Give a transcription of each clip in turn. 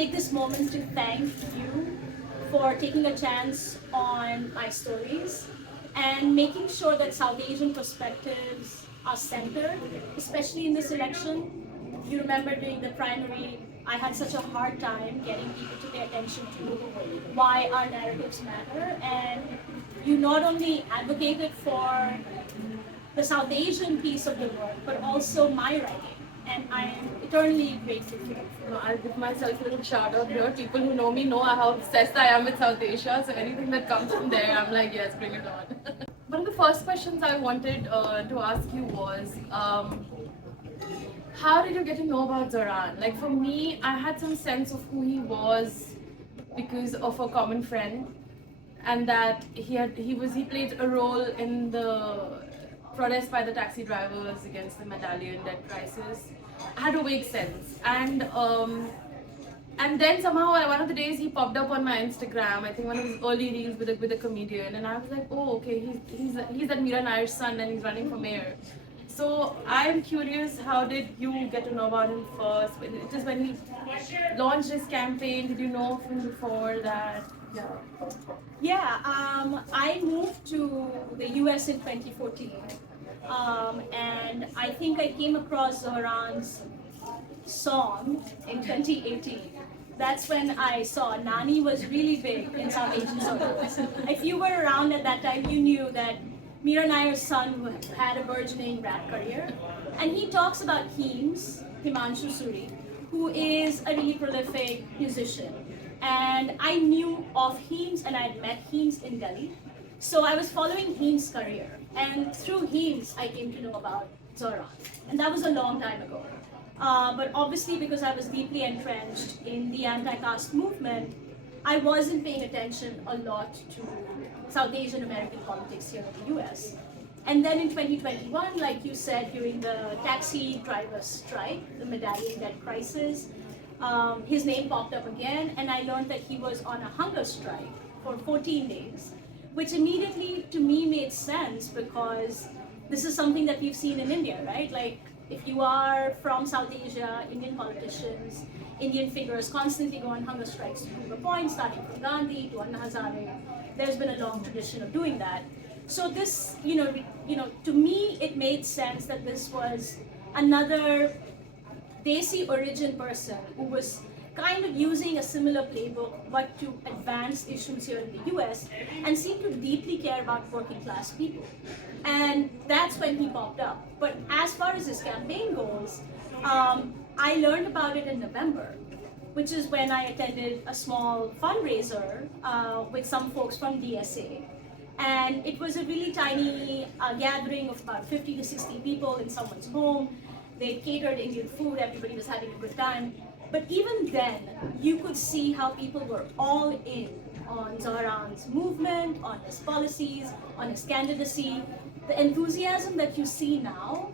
take this moment to thank you for taking a chance on my stories and making sure that South Asian perspectives are centered, especially in this election. You remember during the primary, I had such a hard time getting people to pay attention to why our narratives matter, and you not only advocated for the South Asian piece of the work, but also my writing. And I am eternally grateful for it. I'll give myself a little shout out here. People who know me know how obsessed I am with South Asia, so anything that comes from there, I'm like, yes, bring it on. One of the first questions I wanted to ask you was, how did you get to know about Zohran? Like for me, I had some sense of who he was because of a common friend, and that he played a role in the protest by the taxi drivers against the medallion debt crisis. I had a vague sense, and then somehow one of the days he popped up on my Instagram. I think one of his early reels with a comedian, and I was like, oh, okay, he's that Meera Nair's son, and he's running for mayor. So I'm curious, how did you get to know about him first? It is when he launched his campaign. Did you know of him before that? I moved to the US in 2014, and I think I came across Zohran's song in 2018. That's when I saw Nani was really big in South Asian circles. If you were around at that time, you knew that Meera Nair's son had a burgeoning rap career, and he talks about Himanshu Suri, who is a really prolific musician. And I knew of Heems, and I had met Heems in Delhi. So I was following Heems' career, and through Heems, I came to know about Zohran. And that was a long time ago. But obviously, because I was deeply entrenched in the anti-caste movement, I wasn't paying attention a lot to South Asian American politics here in the US. And then in 2021, like you said, during the taxi driver strike, the medallion debt crisis, his name popped up again, and I learned that he was on a hunger strike for 14 days, which immediately to me made sense because this is something that we've seen in India, right? Like, if you are from South Asia, Indian politicians, Indian figures constantly go on hunger strikes to prove a point, starting from Gandhi to Anna Hazare. There's been a long tradition of doing that. So this, to me, it made sense that this was another Desi origin person who was kind of using a similar playbook but to advance issues here in the US and seemed to deeply care about working class people. And that's when he popped up. But as far as his campaign goes, I learned about it in November, which is when I attended a small fundraiser with some folks from DSA. And it was a really tiny gathering of about 50 to 60 people in someone's home. They catered Indian food, everybody was having a good time. But even then, you could see how people were all in on Zohran's movement, on his policies, on his candidacy. The enthusiasm that you see now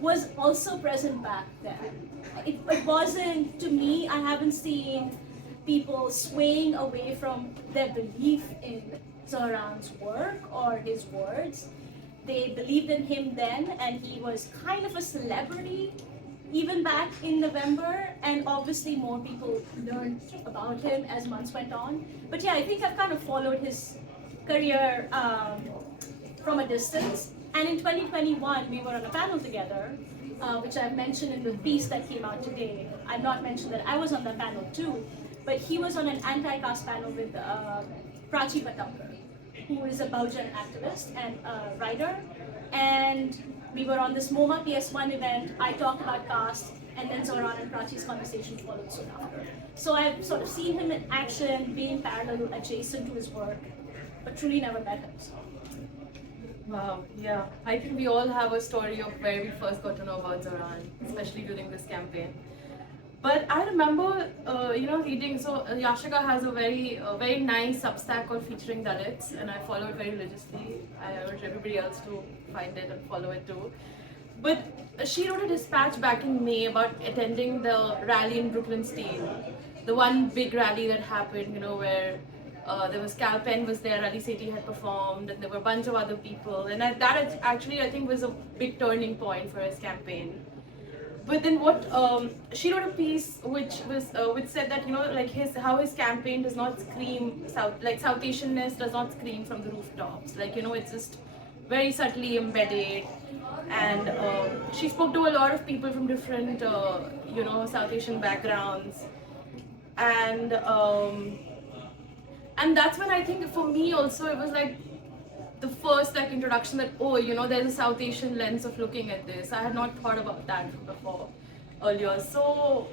was also present back then. It wasn't, to me, I haven't seen people swaying away from their belief in Zohran's work or his words. They believed in him then, and he was kind of a celebrity even back in November, and obviously more people learned about him as months went on. But yeah, I think I've kind of followed his career from a distance. And in 2021, we were on a panel together, which I've mentioned in the piece that came out today. I've not mentioned that I was on that panel too, but he was on an anti-caste panel with Prachi Patankar, who is a Bahujan activist and a writer. And we were on this MoMA PS1 event. I talked about caste, and then Zohran and Prachi's conversation followed soon after. So I've sort of seen him in action, being parallel, adjacent to his work, but truly never met him. So. Wow, yeah. I think we all have a story of where we first got to know about Zohran, especially during this campaign. But I remember, reading, so Yashica has a very nice Substack called Featuring Dalits, and I follow it very religiously. I urge everybody else to find it and follow it too. But she wrote a dispatch back in May about attending the rally in Brooklyn Steel, the one big rally that happened, where there was Cal Penn was there, Ali Sethi had performed, and there were a bunch of other people, and that actually I think was a big turning point for his campaign. but then what she wrote a piece which said that, you know, like how his campaign does not scream South Asianness does not scream from the rooftops, like, you know, it's just very subtly embedded. And she spoke to a lot of people from different you know, South Asian backgrounds. And that's when I think for me also it was like the first like introduction that, oh, you know, there's a South Asian lens of looking at this. I had not thought about that before earlier. So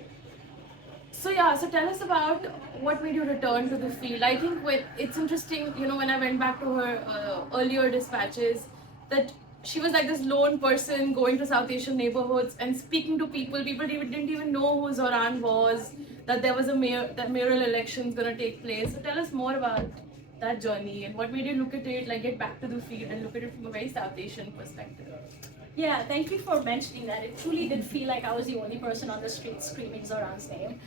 yeah, so tell us about what made you return to the field. I think it's interesting, you know, when I went back to her earlier dispatches, that she was like this lone person going to South Asian neighborhoods and speaking to people. People didn't even know who Zohran was, that there was that mayoral election is going to take place. So tell us more about that journey and what made you look at it, like get back to the field and look at it from a very South Asian perspective. Yeah, thank you for mentioning that. It truly did feel like I was the only person on the street screaming Zohran's name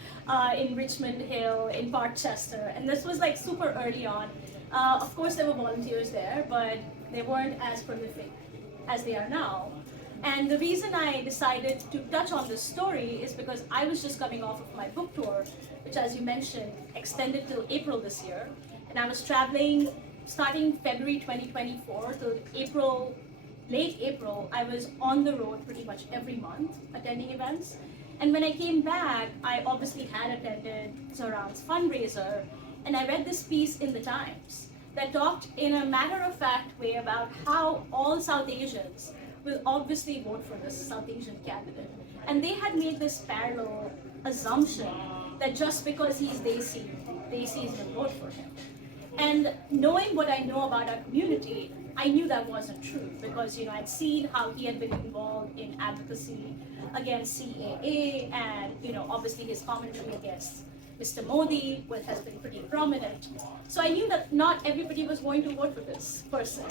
in Richmond Hill, in Parkchester, and this was like super early on. Of course, there were volunteers there, but they weren't as prolific as they are now. And the reason I decided to touch on this story is because I was just coming off of my book tour, which, as you mentioned, extended till April this year. And I was traveling starting February 2024 till April, late April. I was on the road pretty much every month attending events. And when I came back, I obviously had attended Zohran's fundraiser, and I read this piece in the Times that talked in a matter-of-fact way about how all South Asians will obviously vote for this South Asian candidate. And they had made this parallel assumption that just because he's Desi, Desis will vote for him. And knowing what I know about our community, I knew that wasn't true because, you know, I'd seen how he had been involved in advocacy against CAA and, you know, obviously his commentary against Mr. Modi has been pretty prominent. So I knew that not everybody was going to vote for this person.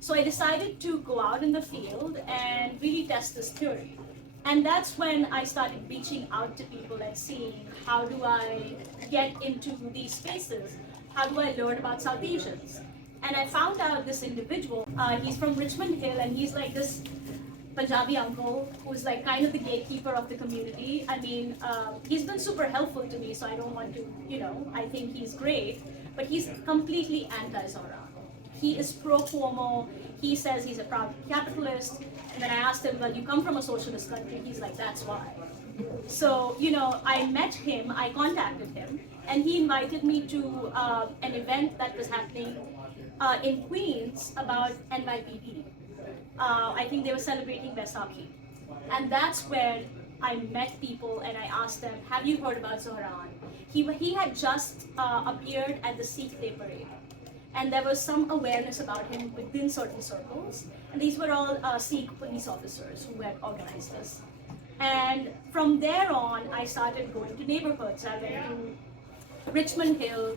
So I decided to go out in the field and really test this theory. And that's when I started reaching out to people and seeing how do I get into these spaces? How do I learn about South Asians? And I found out this individual, he's from Richmond Hill, and he's like this Punjabi uncle who's like kind of the gatekeeper of the community. I mean, he's been super helpful to me, so I don't want to, you know, I think he's great, but he's completely anti-Zohran. He is pro-Cuomo. He says he's a proud capitalist. And then I asked him, well, you come from a socialist country. He's like, that's why. So, you know, I met him, I contacted him, and he invited me to an event that was happening in Queens about NYPD. I think they were celebrating Vaisakhi. And that's where I met people and I asked them, have you heard about Zohran? He had just appeared at the Sikh Day Parade. And there was some awareness about him within certain circles. And these were all Sikh police officers who had organized this. And from there on, I started going to neighborhoods. I went to Richmond Hill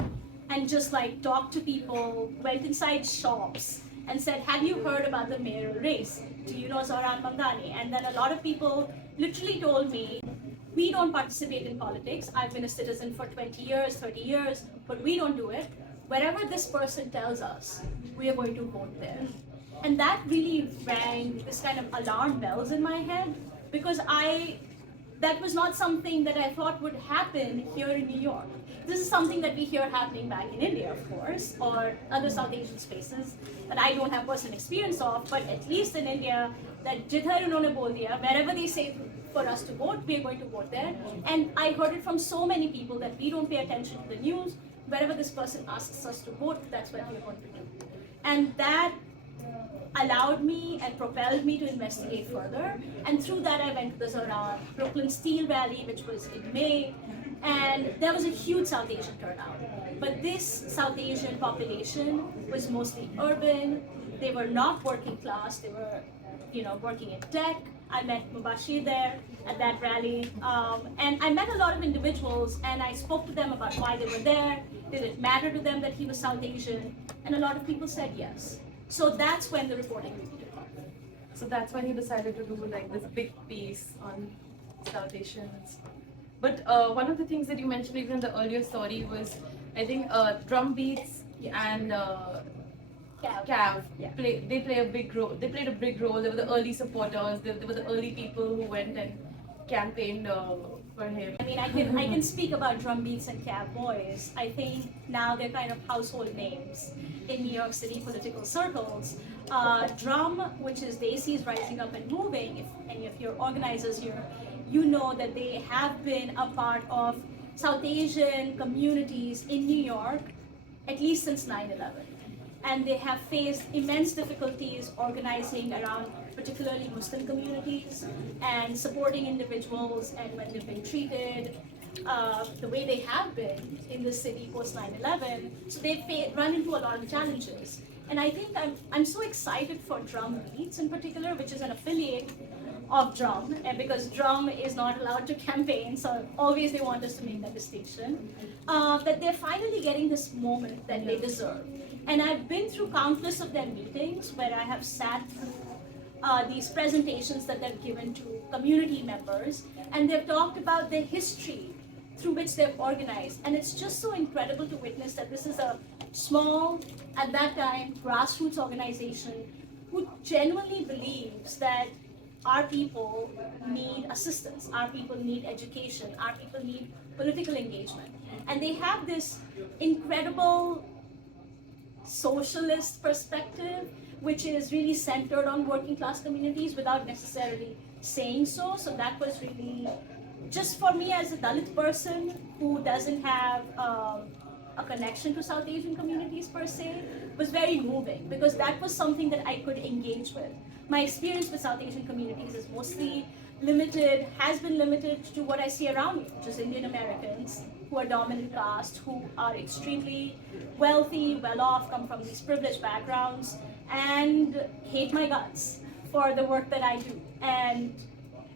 and just like talked to people, went inside shops and said, have you heard about the mayoral race? Do you know Zohran Mamdani? And then a lot of people literally told me, we don't participate in politics. I've been a citizen for 20 years, 30 years, but we don't do it. Wherever this person tells us, we are going to vote there. And that really rang this kind of alarm bells in my head because that was not something that I thought would happen here in New York. This is something that we hear happening back in India, of course, or other South Asian spaces that I don't have personal experience of, but at least in India, that jidhar unhone bol diya, wherever they say for us to vote, we are going to vote there. And I heard it from so many people that we don't pay attention to the news. Wherever this person asks us to vote, that's what we're going to do. And that allowed me and propelled me to investigate further. And through that, I went to the Zohran Brooklyn Steel Rally, which was in May. And there was a huge South Asian turnout. But this South Asian population was mostly urban. They were not working class. They were, you know, working in tech. I met Mubashir there at that rally. And I met a lot of individuals and I spoke to them about why they were there. Did it matter to them that he was South Asian? And a lot of people said yes. So that's when the reporting really took off. So that's when you decided to do like this big piece on South Asians. But one of the things that you mentioned even in the earlier story was, I think, drum beats and Cav. Yeah. They play a big role. They played a big role. They were the early supporters. They were the early people who went and campaigned for him. I mean, I can speak about drum beats and cab boys. I think now they're kind of household names in New York City political circles. Drum, which is Desi's Rising Up and Moving, if any of your organizers here, you know that they have been a part of South Asian communities in New York at least since 9/11. And they have faced immense difficulties organizing around particularly Muslim communities and supporting individuals, and when they've been treated the way they have been in the city post 9/11, so they've run into a lot of challenges. And I think I'm so excited for Drum Beats in particular, which is an affiliate of Drum, and because Drum is not allowed to campaign, so always they want us to make that distinction, that they're finally getting this moment that they deserve. And I've been through countless of their meetings where I have sat through these presentations that they've given to community members, and they've talked about their history through which they've organized. And it's just so incredible to witness that this is a small, at that time, grassroots organization who genuinely believes that our people need assistance, our people need education, our people need political engagement. And they have this incredible socialist perspective, which is really centered on working class communities without necessarily saying so. So that was really, just for me as a Dalit person who doesn't have a connection to South Asian communities per se, was very moving, because that was something that I could engage with. My experience with South Asian communities is mostly limited, has been limited to what I see around me, which is Indian Americans who are dominant caste, who are extremely wealthy, well off, come from these privileged backgrounds, and hate my guts for the work that I do. And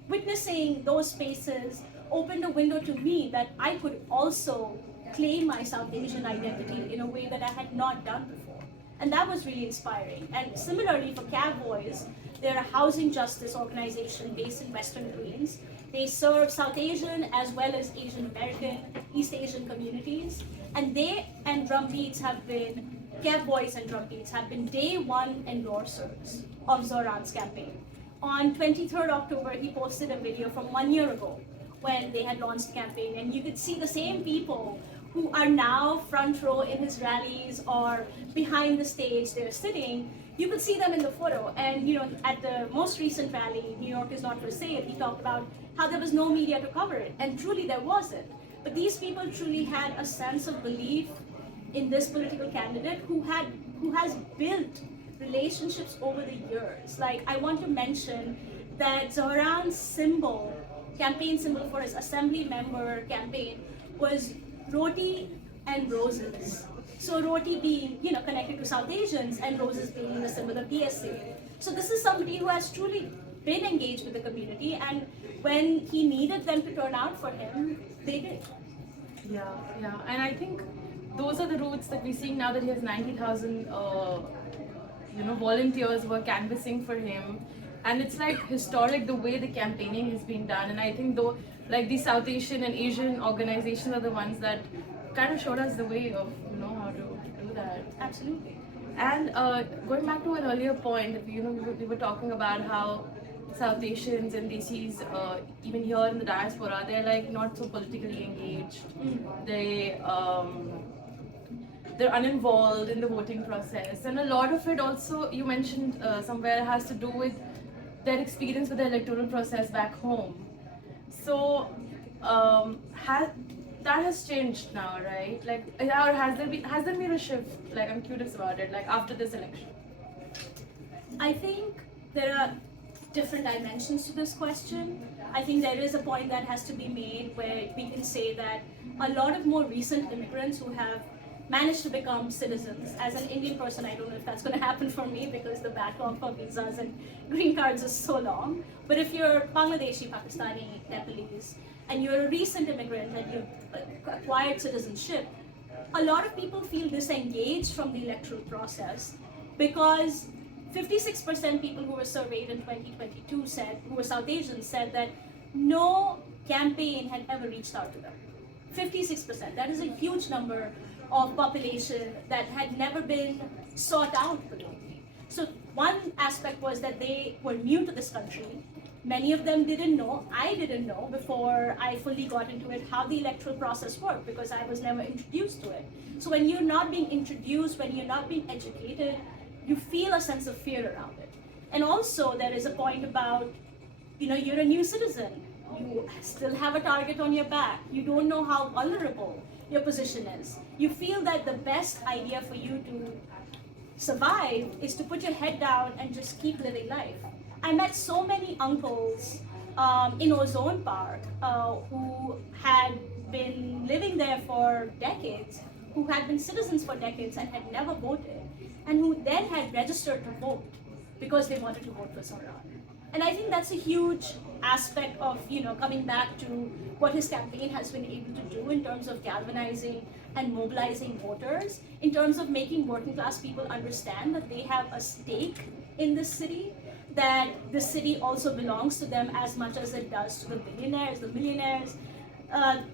witnessing those spaces opened a window to me that I could also claim my South Asian identity in a way that I had not done before. And that was really inspiring. And similarly for Cab Boys, they're a housing justice organization based in Western Queens. They serve South Asian as well as Asian American, East Asian communities. And they and Drum Beats have been, Cab Boys and Drum Beats have been day one endorsers of Zohran's campaign. On 23rd October, he posted a video from 1 year ago when they had launched the campaign, and you could see the same people who are now front row in his rallies or behind the stage they're sitting. You could see them in the photo. And you know, at the most recent rally, New York is not for sale, he talked about how there was no media to cover it, and truly there wasn't. But these people truly had a sense of belief in this political candidate who has built relationships over the years. Like, I want to mention that Zohran's symbol, campaign symbol for his assembly member campaign, was roti and roses. So roti being, you know, connected to South Asians, and roses being the symbol of DSA. So this is somebody who has truly been engaged with the community, and when he needed them to turn out for him, they did. Yeah, and I think those are the roots that we're seeing now that he has 90,000, volunteers who are canvassing for him, and it's like historic the way the campaigning has been done. And I think though, like these South Asian and Asian organizations are the ones that kind of showed us the way of how to do that. Absolutely. And going back to an earlier point, we were talking about how South Asians and Desis, even here in the diaspora, they're like not so politically engaged. They're uninvolved in the voting process, and a lot of it also, you mentioned somewhere, has to do with their experience with the electoral process back home. So that has changed now, right? Like, or has there been a shift? Like, I'm curious about it. Like after this election, I think there are different dimensions to this question. I think there is a point that has to be made where we can say that a lot of more recent immigrants who have managed to become citizens. As an Indian person, I don't know if that's going to happen for me because the backlog for visas and green cards is so long. But if you're Bangladeshi, Pakistani, Nepalese, and you're a recent immigrant and you've acquired citizenship, a lot of people feel disengaged from the electoral process because 56% people who were surveyed in 2022 said, who were South Asians, said that no campaign had ever reached out to them. 56%. That is a huge number of population that had never been sought out politically. So one aspect was that they were new to this country, Many of them didn't know, I didn't know before I fully got into it, how the electoral process worked, because I was never introduced to it. So when you're not being introduced, when you're not being educated, you feel a sense of fear around it. And also there is a point about, you're a new citizen. You still have a target on your back. You don't know how vulnerable your position is. You feel that the best idea for you to survive is to put your head down and just keep living life. I met so many uncles in Ozone Park who had been living there for decades, who had been citizens for decades and had never voted, and who then had registered to vote because they wanted to vote for Zohran. And I think that's a huge aspect of, coming back to what his campaign has been able to do in terms of galvanizing and mobilizing voters, in terms of making working class people understand that they have a stake in this city, that the city also belongs to them as much as it does to the billionaires, the millionaires,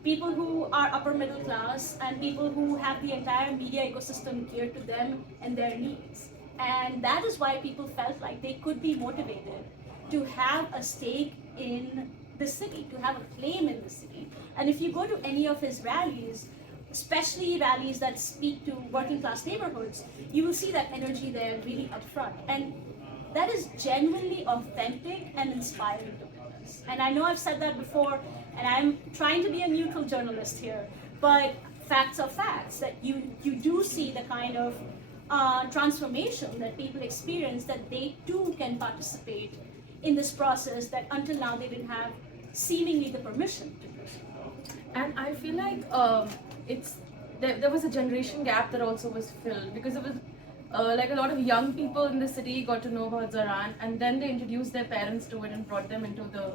people who are upper middle class, and people who have the entire media ecosystem geared to them and their needs. And that is why people felt like they could be motivated to have a stake in the city, to have a claim in the city. And if you go to any of his rallies, especially rallies that speak to working class neighborhoods, you will see that energy there really upfront. And that is genuinely authentic and inspiring to witness. And I know I've said that before, and I'm trying to be a neutral journalist here, but facts are facts, that you do see the kind of transformation that people experience, that they too can participate in this process that until now they didn't have seemingly the permission to do. And I feel like there was a generation gap that also was filled, because it was like a lot of young people in the city got to know about Zohran, and then they introduced their parents to it and brought them into the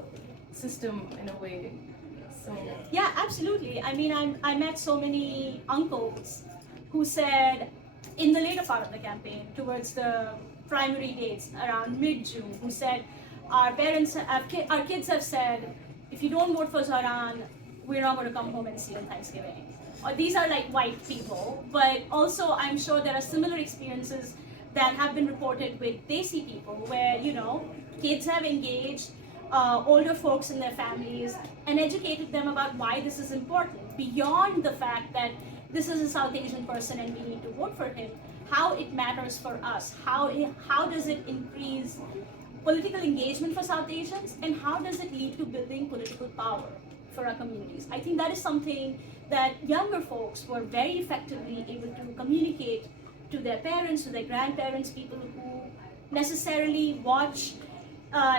system in a way. So yeah, absolutely. I mean, I met so many uncles who said in the later part of the campaign, towards the primary dates around mid-June, who said, our kids have said, if you don't vote for Zohran, we're not going to come home and see you on Thanksgiving. Or these are like white people, but also I'm sure there are similar experiences that have been reported with Desi people, where kids have engaged older folks in their families and educated them about why this is important, beyond the fact that this is a South Asian person and we need to vote for him, how it matters for us, how does it increase political engagement for South Asians, and how does it lead to building political power for our communities. I think that is something that younger folks were very effectively able to communicate to their parents, to their grandparents, people who necessarily watch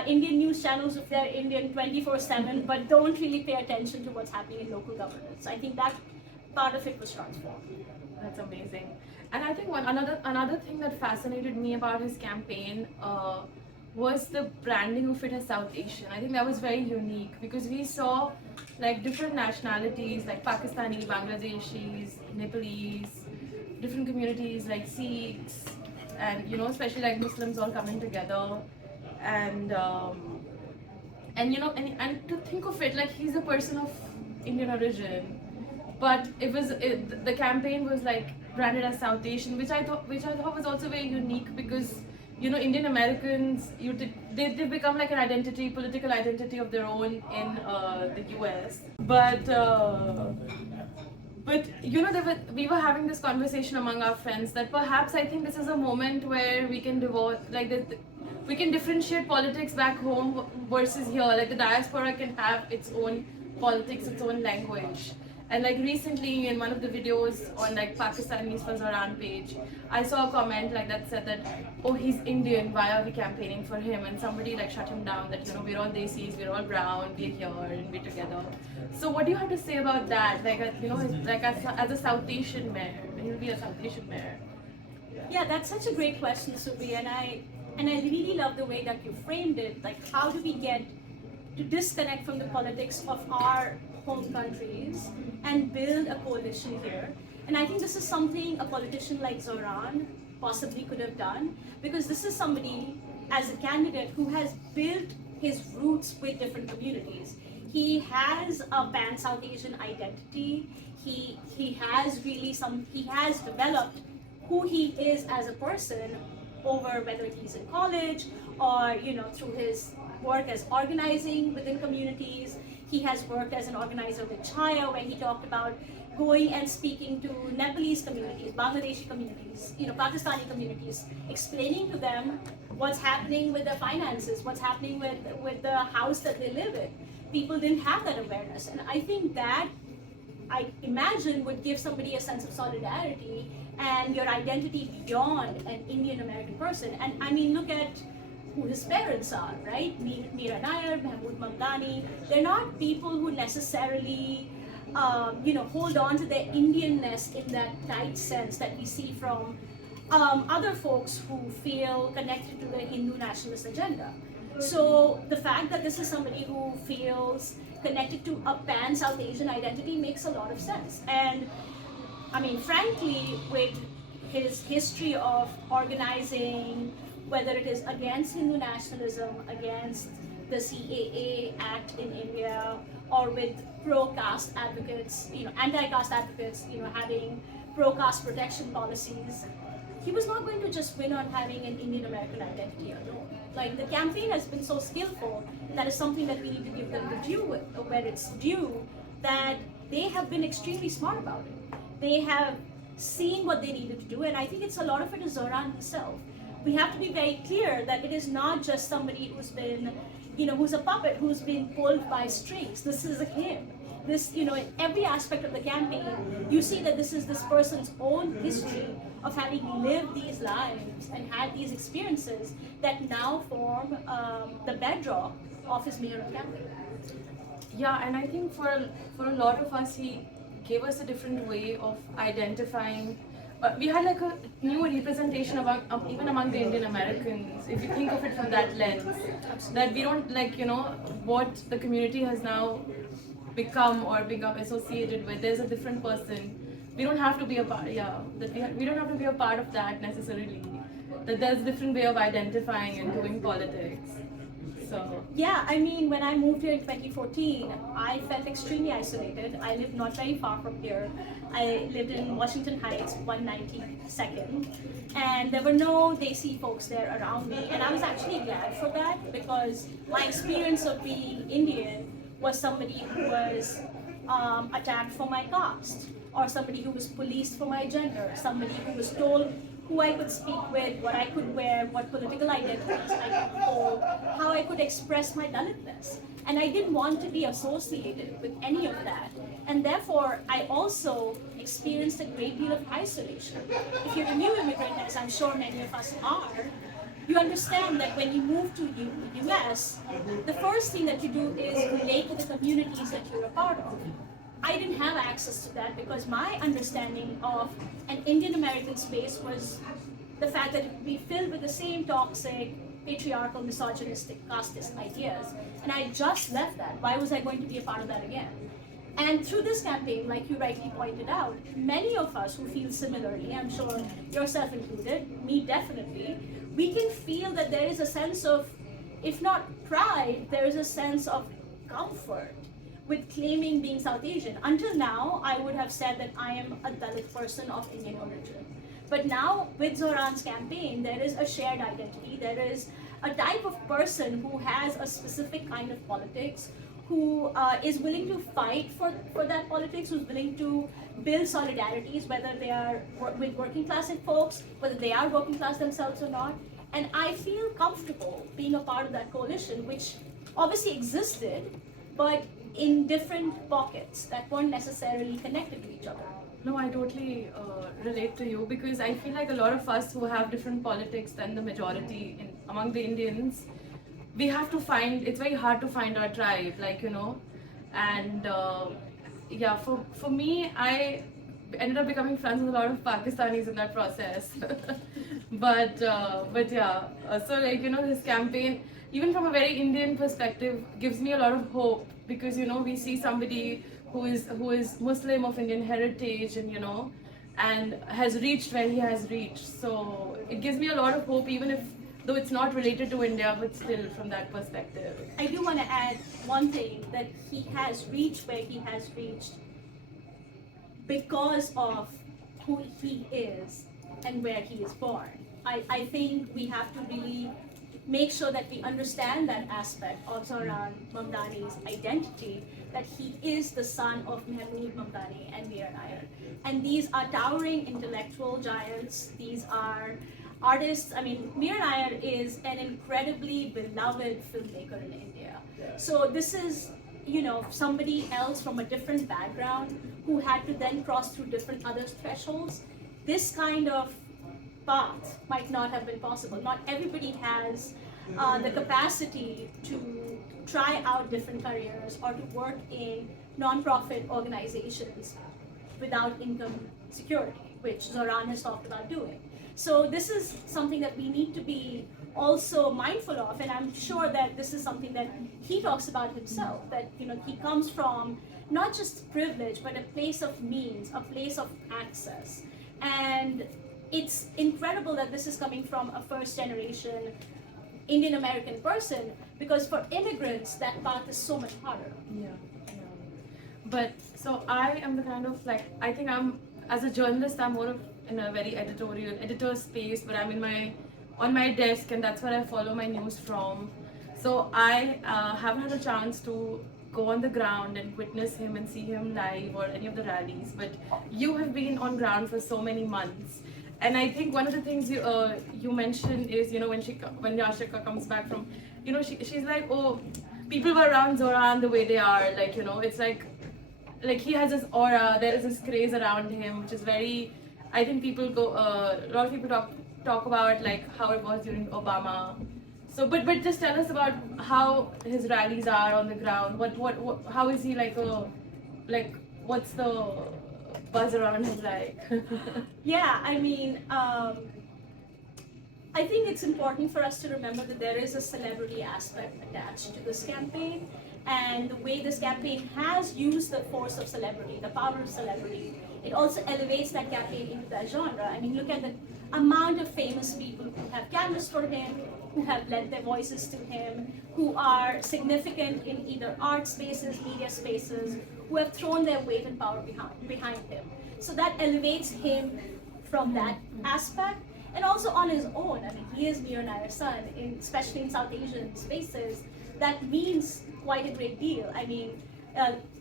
Indian news channels if they're Indian 24/7, but don't really pay attention to what's happening in local governance. I think that part of it was transformed. That's amazing. And I think another thing that fascinated me about his campaign was the branding of it as South Asian. I think that was very unique, because we saw like different nationalities like Pakistani, Bangladeshis, Nepalese, different communities like Sikhs, and especially like Muslims all coming together, and to think of it like he's a person of Indian origin, but the campaign was like branded as South Asian, which I thought was also very unique, because Indian Americans, they become like an identity, political identity of their own in the US. But we were having this conversation among our friends that perhaps I think this is a moment where we can we can differentiate politics back home versus here. Like the diaspora can have its own politics, its own language. And like recently in one of the videos on like Pakistanis for Zohran page, I saw a comment like that said that, oh, he's Indian, why are we campaigning for him? And somebody like shut him down that, we're all Desis, we're all brown, we're here and we're together. So what do you have to say about that? Like, as a South Asian mayor, he'll be a South Asian mayor. Yeah, that's such a great question, Surbhi, and I really love the way that you framed it. Like, how do we get to disconnect from the politics of our home countries and build a coalition here? And I think this is something a politician like Zohran possibly could have done, because this is somebody as a candidate who has built his roots with different communities. He has a pan-South Asian identity. He has developed who he is as a person over whether he's in college or through his work as organizing within communities. He has worked as an organizer with Chaya, where he talked about going and speaking to Nepalese communities, Bangladeshi communities, Pakistani communities, explaining to them what's happening with their finances, what's happening with the house that they live in. People didn't have that awareness. And I think that, I imagine, would give somebody a sense of solidarity and your identity beyond an Indian American person. And I mean, look at who his parents are, right? Meera Nair, Mahmood Mamdani. They're not people who necessarily, hold on to their Indianness in that tight sense that we see from other folks who feel connected to the Hindu nationalist agenda. So the fact that this is somebody who feels connected to a pan-South Asian identity makes a lot of sense. And I mean, frankly, with his history of organizing, whether it is against Hindu nationalism, against the CAA Act in India, or with pro-caste advocates, anti-caste advocates, having pro-caste protection policies, he was not going to just win on having an Indian American identity alone. Like, the campaign has been so skillful, that is something that we need to give them the due with, or where it's due, that they have been extremely smart about it. They have seen what they needed to do, and I think it's a lot of it is Zohran himself. We have to be very clear that it is not just somebody who's been, who's a puppet, who's been pulled by strings. This is him. This, in every aspect of the campaign, you see that this is this person's own history of having lived these lives and had these experiences that now form the bedrock of his mayoral campaign. Yeah, and I think for a lot of us, he gave us a different way of identifying. We had like a new representation even among the Indian Americans, if you think of it from that lens, that we don't what the community has now become associated with. There's a different person. We don't have to be a part. We don't have to be a part of that necessarily. That there's a different way of identifying and doing politics. So yeah, I mean, when I moved here in 2014, I felt extremely isolated. I lived not very far from here. I lived in Washington Heights, 192nd, and there were no Desi folks there around me. And I was actually glad for that, because my experience of being Indian was somebody who was attacked for my caste, or somebody who was policed for my gender, somebody who was told who I could speak with, what I could wear, what political identities I could hold, how I could express my Dalitness. And I didn't want to be associated with any of that. And therefore, I also experienced a great deal of isolation. If you're a new immigrant, as I'm sure many of us are, you understand that when you move to US, the first thing that you do is relate to the communities that you're a part of. I didn't have access to that, because my understanding of an Indian American space was the fact that it would be filled with the same toxic, patriarchal, misogynistic, casteist ideas. And I just left that. Why was I going to be a part of that again? And through this campaign, like you rightly pointed out, many of us who feel similarly, I'm sure yourself included, me definitely, we can feel that there is a sense of, if not pride, there is a sense of comfort with claiming being South Asian. Until now, I would have said that I am a Dalit person of Indian origin. But now, with Zohran's campaign, there is a shared identity. There is a type of person who has a specific kind of politics, who is willing to fight for that politics, who's willing to build solidarities, whether they are with working class folks, whether they are working class themselves or not. And I feel comfortable being a part of that coalition, which obviously existed, but in different pockets that weren't necessarily connected to each other. no, I totally relate to you, because I feel like a lot of us who have different politics than the majority among the Indians, we have to find, it's very hard to find our tribe, and for me, I ended up becoming friends with a lot of Pakistanis in that process. but this campaign, even from a very Indian perspective, gives me a lot of hope, because we see somebody who is Muslim of Indian heritage, and has reached where he has reached. So it gives me a lot of hope, even if though it's not related to India, but still from that perspective. I do want to add one thing, that he has reached where he has reached because of who he is and where he is born. I think we have to really make sure that we understand that aspect of Zohran Mamdani's identity, that he is the son of Mahmood Mamdani and Mira Nair. And these are towering intellectual giants. These are artists. I mean, Mira Nair is an incredibly beloved filmmaker in India. So this is, somebody else from a different background who had to then cross through different other thresholds. This kind of path might not have been possible. Not everybody has the capacity to try out different careers or to work in non-profit organizations without income security, which Zohran has talked about doing. So this is something that we need to be also mindful of, and I'm sure that this is something that he talks about himself, that he comes from not just privilege, but a place of means, a place of access. And it's incredible that this is coming from a first generation Indian American person, because for immigrants that path is so much harder. Yeah. But so I am the kind of I think I'm, as a journalist, I'm more of in a very editor space, but I'm on my desk, and that's where I follow my news from. So I haven't had a chance to go on the ground and witness him and see him live or any of the rallies, but you have been on ground for so many months. And I think one of the things you mentioned is, when Yashica comes back from, she's like, oh, people were around Zohran the way they are, it's like he has this aura, there is this craze around him, which is very, I think a lot of people talk about how it was during Obama. So, but just tell us about how his rallies are on the ground. How is he what's the buzz around him like? Yeah, I mean, I think it's important for us to remember that there is a celebrity aspect attached to this campaign, and the way this campaign has used the force of celebrity, the power of celebrity, it also elevates that campaign into that genre. I mean, look at the amount of famous people who have canvassed for him, who have lent their voices to him, who are significant in either art spaces, media spaces, who have thrown their weight and power behind him. So that elevates him from that aspect. And also on his own, I mean, he is Mira Nair's son, especially in South Asian spaces, that means quite a great deal. I mean,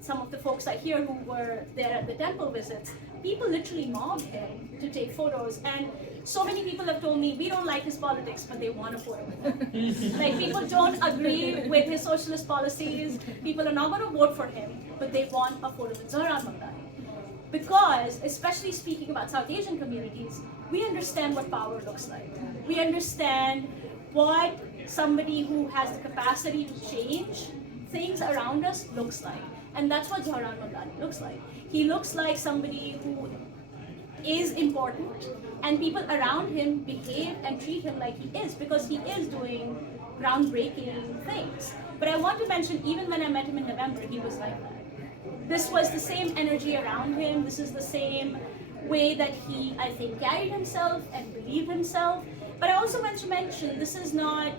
some of the folks I hear who were there at the temple visits, people literally mobbed him to take photos, and so many people have told me, we don't like his politics, but they want a photo with him. People don't agree with his socialist policies, people are not going to vote for him, but they want a photo with Zohran Mamdani. Because, especially speaking about South Asian communities, we understand what power looks like. We understand what somebody who has the capacity to change things around us looks like. And that's what Zohran Mamdani looks like. He looks like somebody who is important, and people around him behave and treat him like he is, because he is doing groundbreaking things. But I want to mention, even when I met him in November, he was like that. This was the same energy around him. This is the same way that he, I think, carried himself and believed himself. But I also want to mention, this is not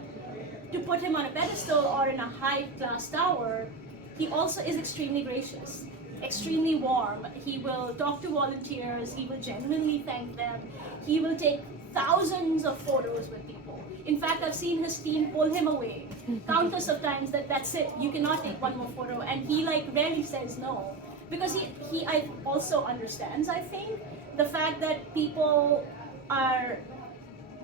to put him on a pedestal or in a high-class tower. He also is extremely gracious, extremely warm. He will talk to volunteers. He will genuinely thank them. He will take thousands of photos with people. In fact, I've seen his team pull him away countless of times, that's it, you cannot take one more photo. And he rarely says no. Because he also understands, I think, the fact that people are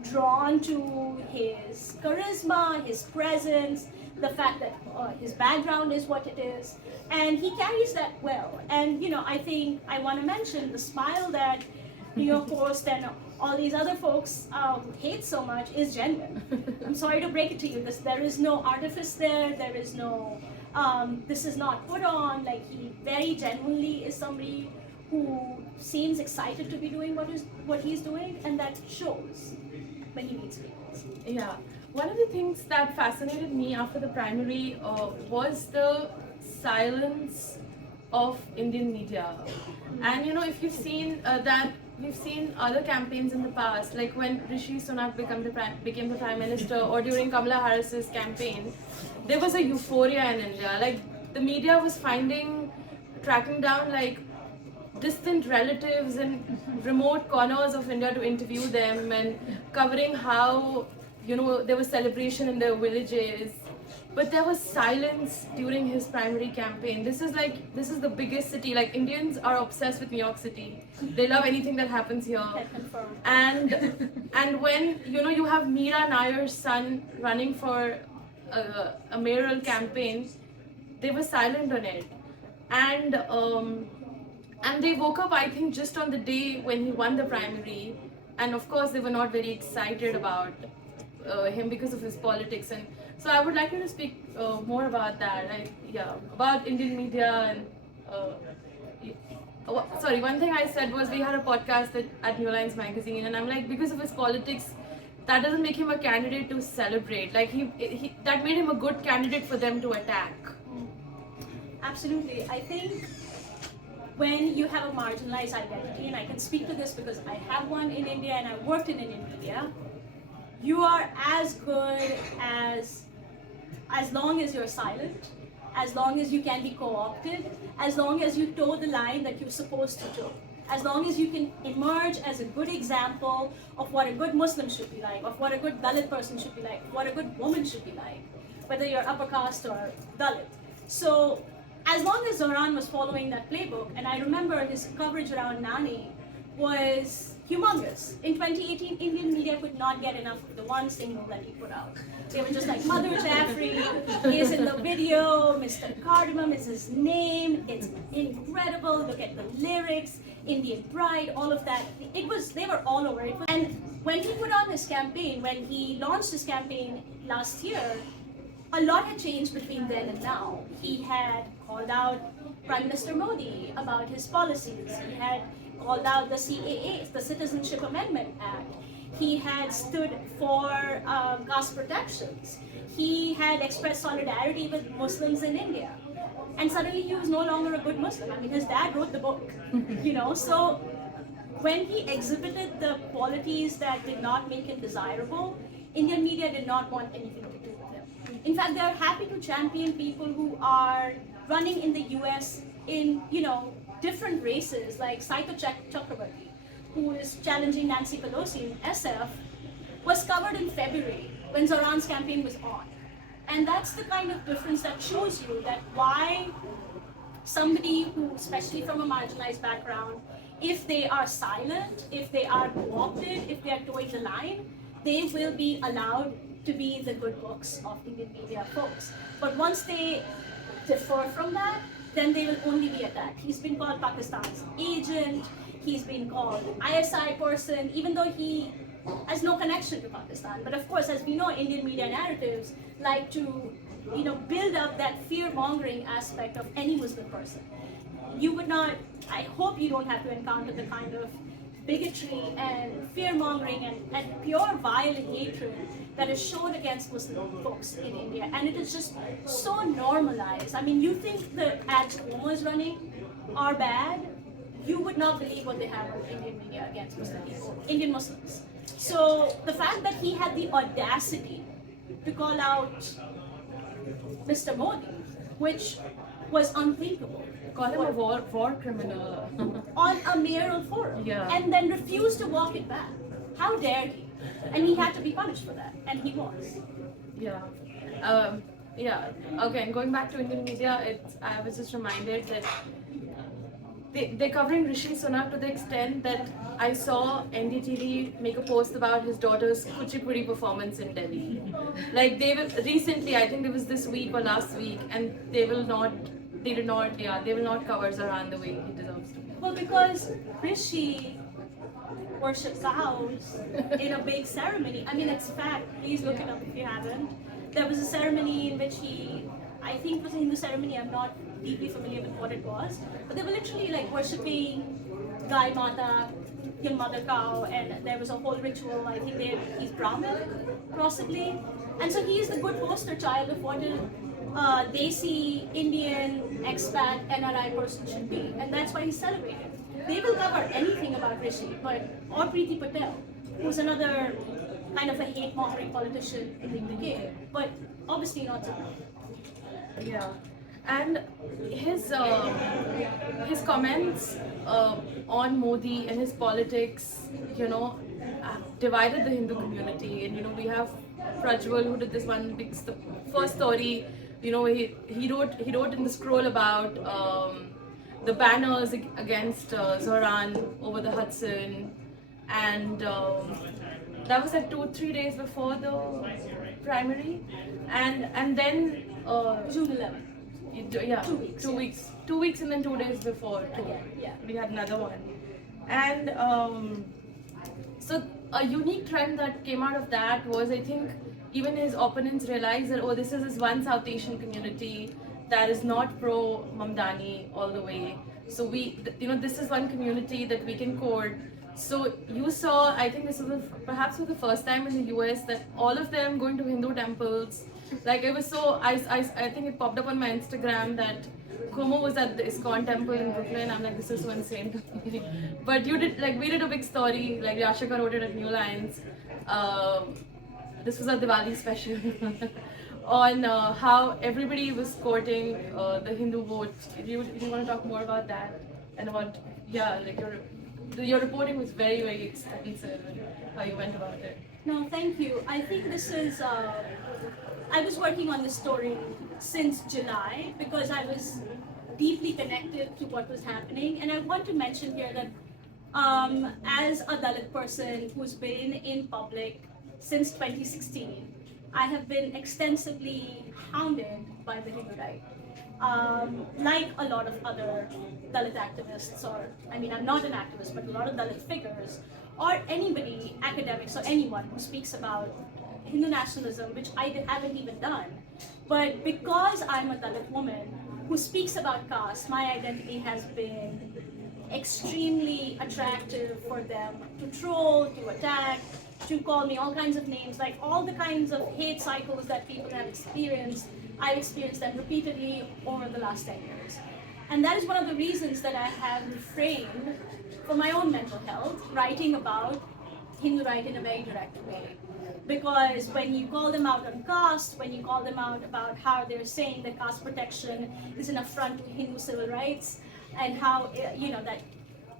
drawn to his charisma, his presence, the fact that his background is what it is, and he carries that well. And I think I want to mention the smile that New York Post and all these other folks hate so much is genuine. I'm sorry to break it to you. There is no artifice there. There is no. This is not put on. He very genuinely is somebody who seems excited to be doing what he's doing, and that shows when he meets people. Yeah. One of the things that fascinated me after the primary was the silence of Indian media. And if you've seen that, we've seen other campaigns in the past, like when Rishi Sunak became the Prime Minister, or during Kamala Harris's campaign, there was a euphoria in India. The media was tracking down distant relatives in remote corners of India to interview them, and covering how there was celebration in their villages, but there was silence during his primary campaign. This is the biggest city. Like, Indians are obsessed with New York City. They love anything that happens here. Can confirm. And when you have Meera Nair's son running for a mayoral campaign, they were silent on it. And they woke up, I think, just on the day when he won the primary, and of course they were not very excited about him because of his politics. And so I would like you to speak more about that, about Indian media. And sorry, one thing I said was we had a podcast at New Lines magazine, and I'm like, because of his politics, that doesn't make him a candidate to celebrate. Like, he that made him a good candidate for them to attack. Absolutely. I think when you have a marginalized identity, and I can speak to this because I have one in India and I worked in Indian media, you are as good as long as you're silent, as long as you can be co-opted, as long as you toe the line that you're supposed to toe, as long as you can emerge as a good example of what a good Muslim should be like, of what a good Dalit person should be like, what a good woman should be like, whether you're upper caste or Dalit. So as long as Zohran was following that playbook, and I remember his coverage around Nani was humongous. In 2018, Indian media could not get enough of the one single that he put out. They were just like, Mother Jaffrey is in the video, Mr. Cardamom is his name, it's incredible, look at the lyrics, Indian pride, all of that. They were all over it. And when he put on his campaign, when he launched his campaign last year, a lot had changed between then and now. He had called out Prime Minister Modi about his policies. He had called out the CAA, the Citizenship Amendment Act. He had stood for caste protections. He had expressed solidarity with Muslims in India. And suddenly he was no longer a good Muslim. I mean, his dad wrote the book, So when he exhibited the qualities that did not make him desirable, Indian media did not want anything to do with him. In fact, they're happy to champion people who are running in the US in, different races, like Saito Chakrabarti, who is challenging Nancy Pelosi in SF, was covered in February when Zohran's campaign was on. And that's the kind of difference that shows you that why somebody who, especially from a marginalized background, if they are silent, if they are co-opted, if they are towing the line, they will be allowed to be in the good books of Indian media folks. But once they differ from that, then they will only be attacked. He's been called Pakistan's agent, he's been called ISI person, even though he has no connection to Pakistan. But of course, as we know, Indian media narratives like to build up that fear-mongering aspect of any Muslim person. You would not, I hope you don't have to encounter the kind of bigotry and fear-mongering and pure violent hatred that is shown against Muslim folks in India. And it is just so normalized. I mean, you think the ads Cuomo is running are bad, you would not believe what they have on Indian media against Muslim people, Indian Muslims. So the fact that he had the audacity to call out Mr. Modi, which was unthinkable. Call him a war criminal. On a mayoral forum. Yeah. And then refused to walk it back. How dare he? And he had to be punished for that. And he was. Yeah. Again, going back to Indian media, I was just reminded that they're covering Rishi Sunak to the extent that I saw NDTV make a post about his daughter's Kuchipudi performance in Delhi. Like, they will recently, I think it was this week or last week, and they will not cover Zohran the way he deserves to. Well, because Rishi worships cows in a big ceremony. I mean, it's fact. Please look it up if you haven't. There was a ceremony in which I think it was a Hindu ceremony, I'm not deeply familiar with what it was, but they were literally like worshipping Gai Mata, young mother cow, and there was a whole ritual. I think he's Brahmin, possibly. And so he is the good poster child of what a Desi, Indian, expat, NRI person should be. And that's why he's celebrated. They will cover anything about Rishi, or Preeti Patel, who's another kind of a hate-mongering politician in the UK, but obviously not so. Yeah, and his comments on Modi and his politics, divided the Hindu community, and we have Prajwal, who did this one big first story. You know, he wrote in the scroll about the banners against Zohran over the Hudson, and that was like 2-3 days before the primary, and then June 11th. Yeah, 2 weeks. 2 weeks. 2 weeks and then 2 days before too. Yeah. We had another one. And so a unique trend that came out of that was, I think, even his opponents realized that, oh, this is this one South Asian community that is not pro Mamdani all the way. So this is one community that we can court. So you saw, I think this was perhaps for the first time in the US, that all of them going to Hindu temples. Like it was so, I think it popped up on my Instagram that Komo was at the ISKCON temple in Brooklyn. I'm like, this is so insane to me. But we did a big story, like Yashica wrote it at New Lines. This was a Diwali special on how everybody was courting the Hindu vote. Do you want to talk more about that? And about, like your reporting was very, very extensive and how you went about it. No, thank you. I think this is, I was working on this story since July because I was deeply connected to what was happening. And I want to mention here that as a Dalit person who's been in public since 2016, I have been extensively hounded by the Hindu right. Like a lot of other Dalit activists, I'm not an activist, but a lot of Dalit figures, or anybody, academics or anyone who speaks about Hindu nationalism, which I haven't even done. But because I'm a Dalit woman who speaks about caste, my identity has been extremely attractive for them to troll, to attack, to call me all kinds of names, like all the kinds of hate cycles that people have experienced. I've experienced them repeatedly over the last 10 years. And that is one of the reasons that I have refrained for my own mental health, writing about Hindu right in a very direct way. Because when you call them out on caste, when you call them out about how they're saying that caste protection is an affront to Hindu civil rights, and how that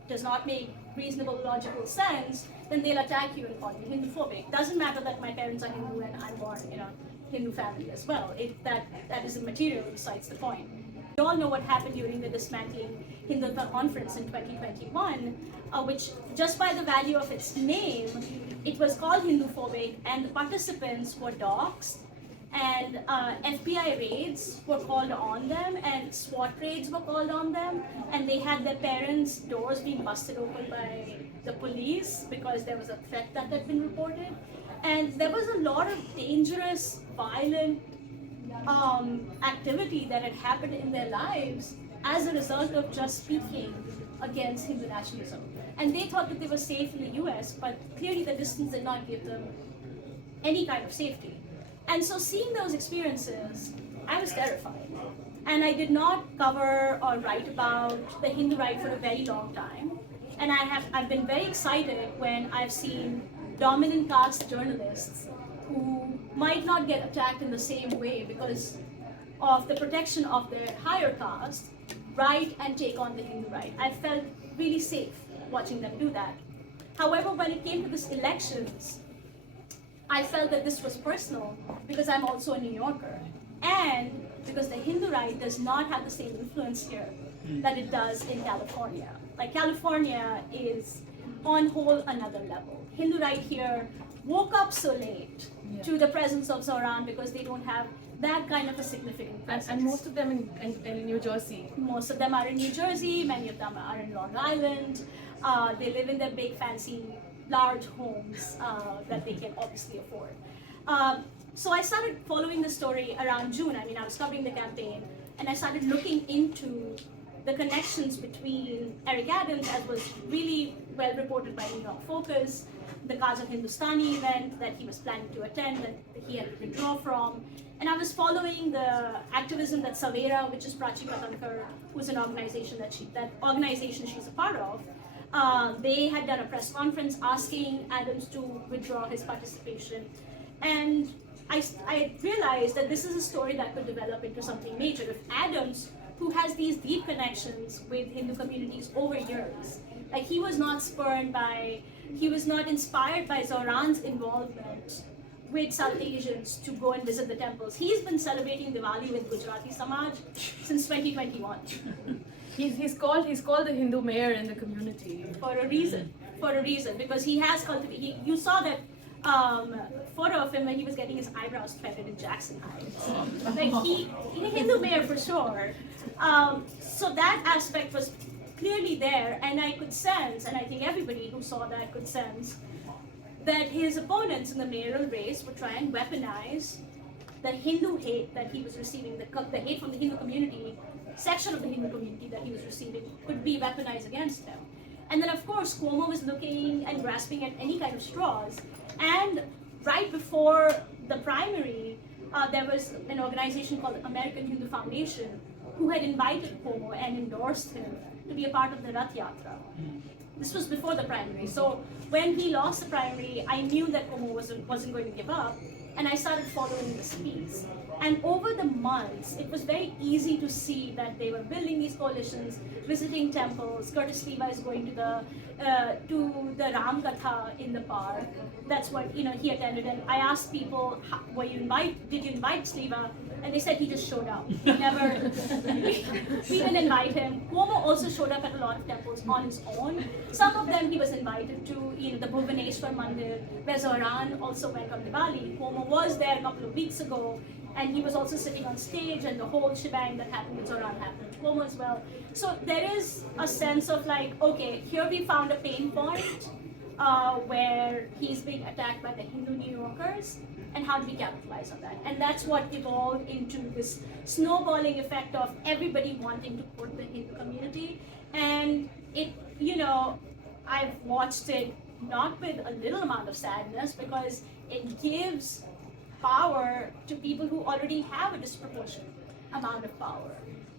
does not make reasonable logical sense, then they'll attack you and call you Hindu-phobic. Doesn't matter that my parents are Hindu and I'm born in a Hindu family as well. That is immaterial besides the point. We all know what happened during the dismantling Hindutva conference in 2021, which just by the value of its name, it was called Hindu-phobic, and the participants were doxxed, and FBI raids were called on them, and SWAT raids were called on them, and they had their parents' doors being busted open by the police because there was a threat that had been reported. And there was a lot of dangerous, violent activity that had happened in their lives as a result of just speaking against Hindu nationalism. And they thought that they were safe in the US, but clearly the distance did not give them any kind of safety. And so seeing those experiences, I was terrified. And I did not cover or write about the Hindu right for a very long time. And I've been very excited when I've seen dominant caste journalists who might not get attacked in the same way because of the protection of their higher caste, write and take on the Hindu right. I felt really safe watching them do that. However, when it came to this elections, I felt that this was personal because I'm also a New Yorker, and because the Hindu right does not have the same influence here that it does in California. Like California is on whole another level. Hindu right here woke up so late to the presence of Zohran because they don't have that kind of a significant presence. And most of them in New Jersey. Most of them are in New Jersey, many of them are in Long Island. They live in their big fancy large homes that they can obviously afford. So I started following the story around June. I was covering the campaign, and I started looking into the connections between Eric Adams, as was really well reported by New York Focus, the Kaza Hindustani event that he was planning to attend that he had to withdraw from. And I was following the activism that Savera, which is Prachi Katankar, who's an organization that organization she's a part of, they had done a press conference asking Adams to withdraw his participation. And I realized that this is a story that could develop into something major. If Adams, who has these deep connections with Hindu communities over years, like he was not inspired by Zohran's involvement with South Asians to go and visit the temples. He's been celebrating Diwali with Gujarati Samaj since 2021. He's called the Hindu mayor in the community. For a reason, because he has cultivated. You saw that photo of him when he was getting his eyebrows threaded in Jackson Heights. Like he's a Hindu mayor for sure. So that aspect was clearly there, and I could sense, and I think everybody who saw that could sense, that his opponents in the mayoral race would try and weaponize the Hindu hate that he was receiving, the hate from the Hindu community, section of the Hindu community that he was receiving, could be weaponized against him. And then, of course, Cuomo was looking and grasping at any kind of straws. And right before the primary, there was an organization called American Hindu Foundation who had invited Cuomo and endorsed him to be a part of the Rath Yatra. This was before the primary. So when he lost the primary, I knew that Cuomo wasn't going to give up, and I started following the speeds. And over the months, it was very easy to see that they were building these coalitions, visiting temples. Curtis Levi is going to the Ram Katha in the park. That's what he attended. And I asked people, did you invite Sleva? And they said he just showed up. We didn't invite him. Cuomo also showed up at a lot of temples on his own. Some of them he was invited to, the Bhubaneswar Mandir, where Zohran also went on Diwali. Cuomo was there a couple of weeks ago, and he was also sitting on stage, and the whole shebang that happened with Zohran happened to Cuomo as well. So there is a sense of like, okay, here we found a pain point where he's being attacked by the Hindu New Yorkers, and how do we capitalize on that? And that's what evolved into this snowballing effect of everybody wanting to put the Hindu community. And it, I've watched it not with a little amount of sadness, because it gives power to people who already have a disproportionate amount of power.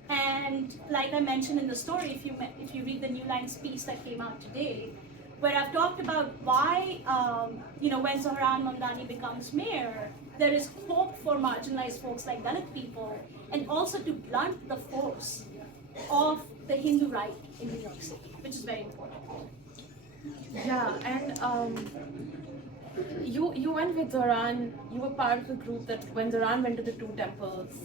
And like I mentioned in the story, if you read the New Lines piece that came out today, where I've talked about why, when Zohran Mamdani becomes mayor, there is hope for marginalized folks like Dalit people, and also to blunt the force of the Hindu right in New York City, which is very important. Yeah, and you went with Zohran. You were part of the group that when Zohran went to the two temples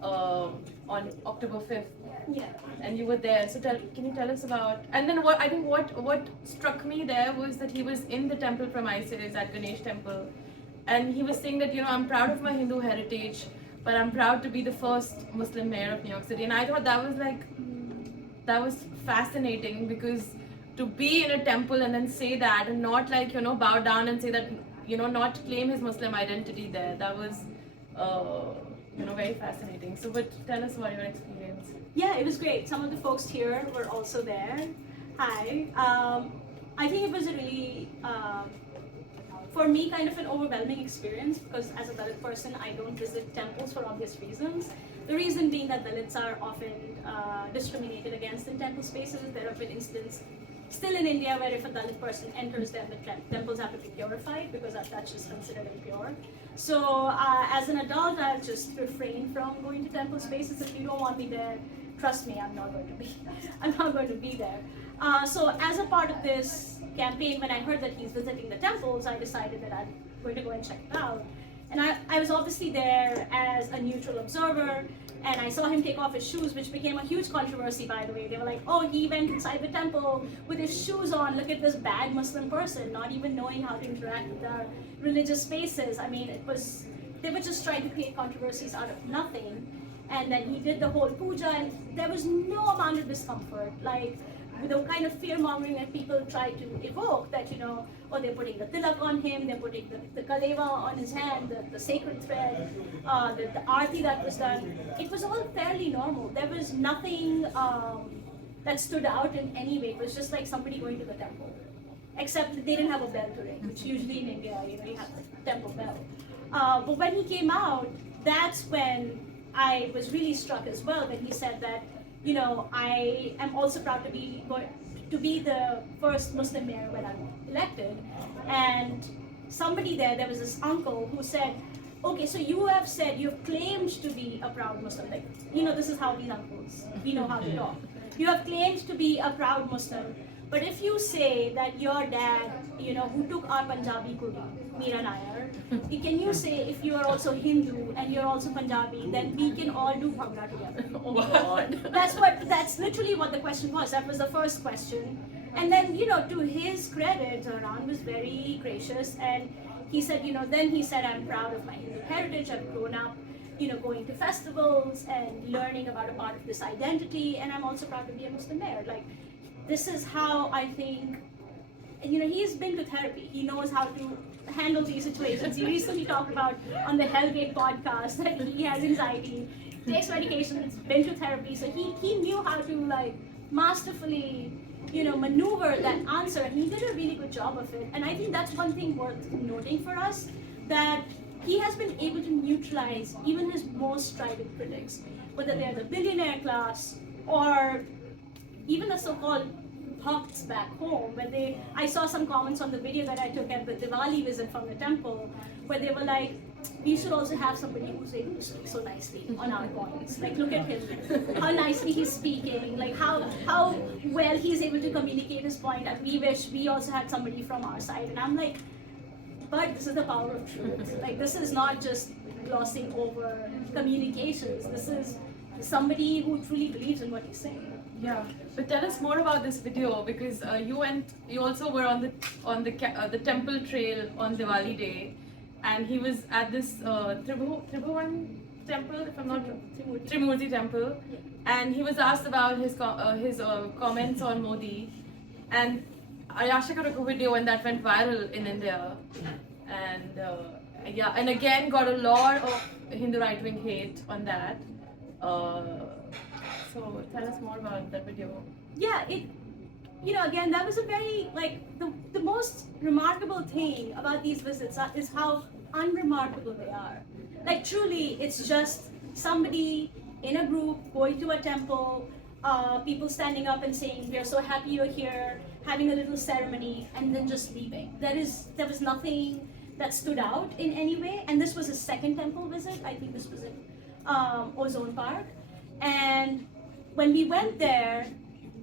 on October 5th. Yeah. And you were there. So can you tell us about? And then what struck me there was that he was in the temple premises at Ganesh Temple, and he was saying that I'm proud of my Hindu heritage, but I'm proud to be the first Muslim mayor of New York City. And I thought that was fascinating, because to be in a temple and then say that, and not like bow down and say that, not claim his Muslim identity there. That was very fascinating. So, but tell us about your experience. Yeah, it was great. Some of the folks here were also there. Hi. I think it was a really, for me, kind of an overwhelming experience, because as a Dalit person, I don't visit temples for obvious reasons. The reason being that Dalits are often discriminated against in temple spaces. There have been incidents still in India where if a Dalit person enters them, the temples have to be purified, because that touch is considered impure. So as an adult, I'll just refrain from going to temple spaces. If you don't want me there, trust me, I'm not going to be there. So as a part of this campaign, when I heard that he's visiting the temples, I decided that I'm going to go and check it out. And I was obviously there as a neutral observer, and I saw him take off his shoes, which became a huge controversy, by the way. They were like, oh, he went inside the temple with his shoes on. Look at this bad Muslim person, not even knowing how to interact with our religious spaces. I mean, they were just trying to create controversies out of nothing. And then he did the whole puja, and there was no amount of discomfort. Like, the kind of fear-mongering that people try to evoke, that, they're putting the tilak on him, they're putting the kaleva on his hand, the sacred thread, the aarti that was done. It was all fairly normal. There was nothing that stood out in any way. It was just like somebody going to the temple. Except that they didn't have a bell to ring, which usually in India, you have the temple bell. But when he came out, that's when I was really struck as well, when he said that, I am also proud to be the first Muslim mayor when I'm elected. And somebody there was this uncle who said, okay, so you've claimed to be a proud Muslim. Like, this is how these uncles, we know how to talk. You have claimed to be a proud Muslim, But if you say that your dad, who took our Punjabi kudi, Meera Nair, can you say if you are also Hindu and you're also Punjabi, then we can all do Bhangra together? Oh God. That's literally what the question was. That was the first question. And then, to his credit, Zohran was very gracious, and he said, then he said, I'm proud of my Hindu heritage. I've grown up, going to festivals and learning about a part of this identity, and I'm also proud to be a Muslim mayor. Like, this is how I think, he's been to therapy. He knows how to handle these situations. He recently talked about on the Hellgate podcast that he has anxiety, takes medication, he's been to therapy, so he knew how to like masterfully, maneuver that answer, and he did a really good job of it. And I think that's one thing worth noting for us, that he has been able to neutralize even his most strident critics, whether they're the billionaire class or even the so-called bhakts back home, where I saw some comments on the video that I took at the Diwali visit from the temple, where they were like, we should also have somebody who's able to speak so nicely on our points. Like, look at him, how nicely he's speaking, like how well he's able to communicate his point, and we wish we also had somebody from our side. And I'm like, but this is the power of truth. Like, this is not just glossing over communications. This is somebody who truly believes in what he's saying. Yeah, but tell us more about this video, because you also were on the temple trail on Diwali day, and he was at this Tribhuvan temple, if I'm not Trimurti temple, and he was asked about his comments on Modi, and Yashica took a video and that went viral in India, and and again got a lot of Hindu right-wing hate on that. So tell us more about that video. Yeah, again, that was a very, the most remarkable thing about these visits is how unremarkable they are. Like, truly, it's just somebody in a group going to a temple, people standing up and saying, we are so happy you're here, having a little ceremony, and then just leaving. There was nothing that stood out in any way, and this was a second temple visit. I think this was in Ozone Park. And when we went there,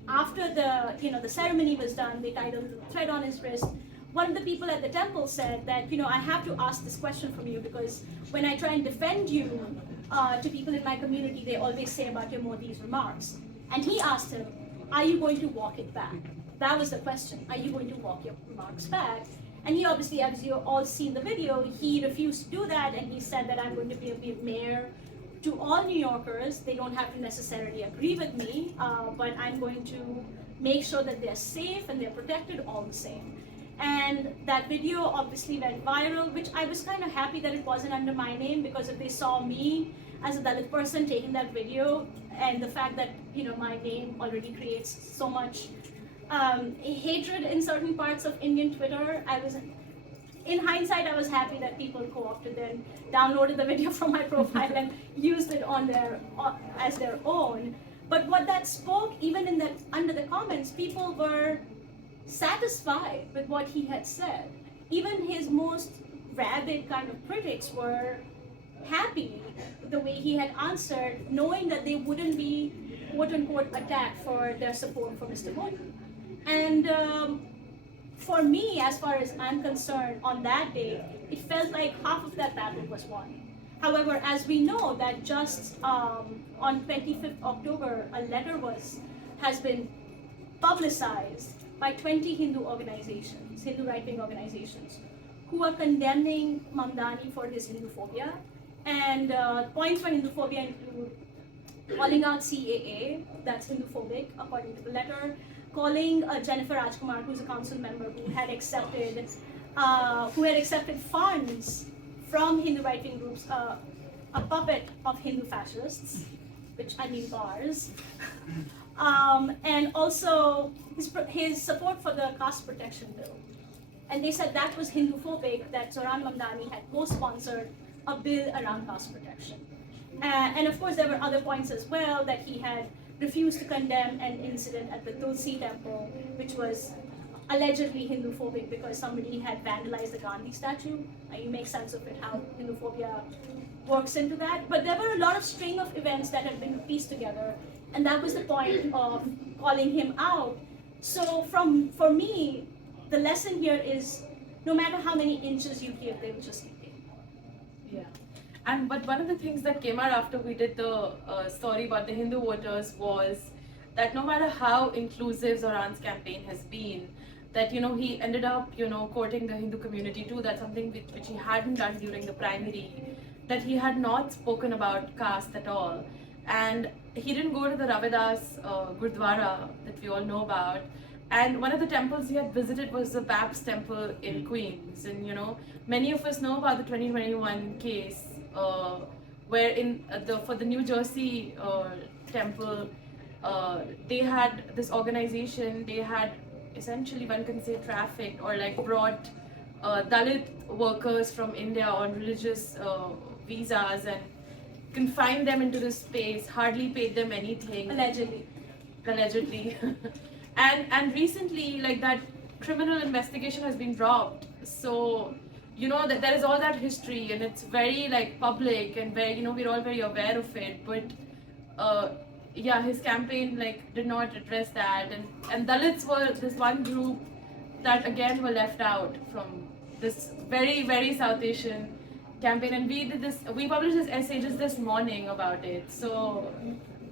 after the ceremony was done, they tied a little thread on his wrist. One of the people at the temple said that, I have to ask this question from you, because when I try and defend you to people in my community, they always say about your Modi's remarks. And he asked him, are you going to walk it back? That was the question. Are you going to walk your remarks back? And he obviously, as you all seen the video, he refused to do that, and he said that I'm going to be a mayor to all New Yorkers. They don't have to necessarily agree with me, but I'm going to make sure that they're safe and they're protected all the same. And that video obviously went viral, which I was kind of happy that it wasn't under my name, because if they saw me as a Dalit person taking that video, and the fact that my name already creates so much hatred in certain parts of Indian Twitter, in hindsight, I was happy that people co-opted and downloaded the video from my profile and used it as their own. But what that spoke, even under the comments, people were satisfied with what he had said. Even his most rabid kind of critics were happy with the way he had answered, knowing that they wouldn't be quote-unquote attacked for their support for Mr. Modi. And for me, as far as I'm concerned, on that day, it felt like half of that battle was won. However, as we know that just on 25th October, a letter has been publicized by 20 Hindu organizations, Hindu right-wing organizations, who are condemning Mamdani for his Hinduphobia. And points for Hinduphobia include calling out CAA, that's Hinduphobic, according to the letter, calling Jennifer Rajkumar, who's a council member who had accepted funds from Hindu right-wing groups, a puppet of Hindu fascists, which I mean bars, and also his support for the caste protection bill. And they said that was Hinduphobic, that Zohran Mamdani had co-sponsored a bill around caste protection. And of course, there were other points as well, that he had refused to condemn an incident at the Tulsi temple, which was allegedly Hinduphobic because somebody had vandalized the Gandhi statue. You make sense of it, how Hinduphobia works into that. But there were a lot of string of events that had been pieced together, and that was the point of calling him out, So for me, the lesson here is no matter how many inches you give, they will just keep taking. Yeah. But one of the things that came out after we did the story about the Hindu voters was that no matter how inclusive Zohran's campaign has been, that he ended up courting the Hindu community too. That's something which he hadn't done during the primary, that he had not spoken about caste at all, and he didn't go to the Ravidas Gurdwara that we all know about. And one of the temples he had visited was the Babs Temple in Queens. And many of us know about the 2021 case where for the New Jersey temple, they had this organization. They had essentially, one can say, trafficked or like brought Dalit workers from India on religious visas and confined them into this space, hardly paid them anything. Allegedly. and recently, like, that criminal investigation has been dropped. So that there is all that history, and it's very like public, and very we're all very aware of it. But his campaign like did not address that, and Dalits were this one group that again were left out from this very, very South Asian campaign. And we published this essay just this morning about it. So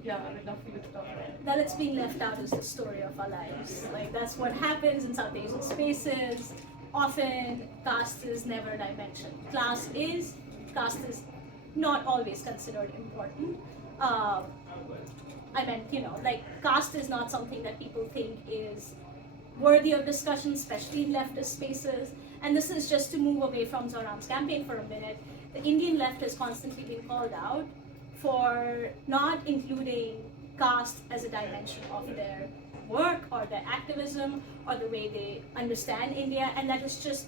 yeah, I would love for you to talk about it. Dalits being left out is the story of our lives. Like, that's what happens in South Asian spaces. Often, caste is never a dimension. Caste is not always considered important. Caste is not something that people think is worthy of discussion, especially in leftist spaces. And this is just to move away from Zohran's campaign for a minute. The Indian left has constantly been called out for not including caste as a dimension of their work or their activism or the way they understand India, and that is just,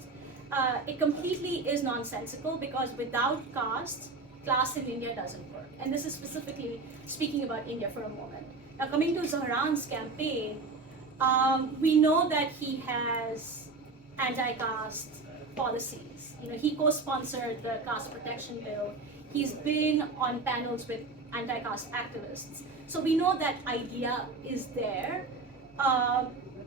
it completely is nonsensical, because without caste, class in India doesn't work. And this is specifically speaking about India for a moment. Now, coming to Zohran's campaign, we know that he has anti-caste policies. He co-sponsored the caste protection bill. He's been on panels with anti-caste activists. So we know that idea is there.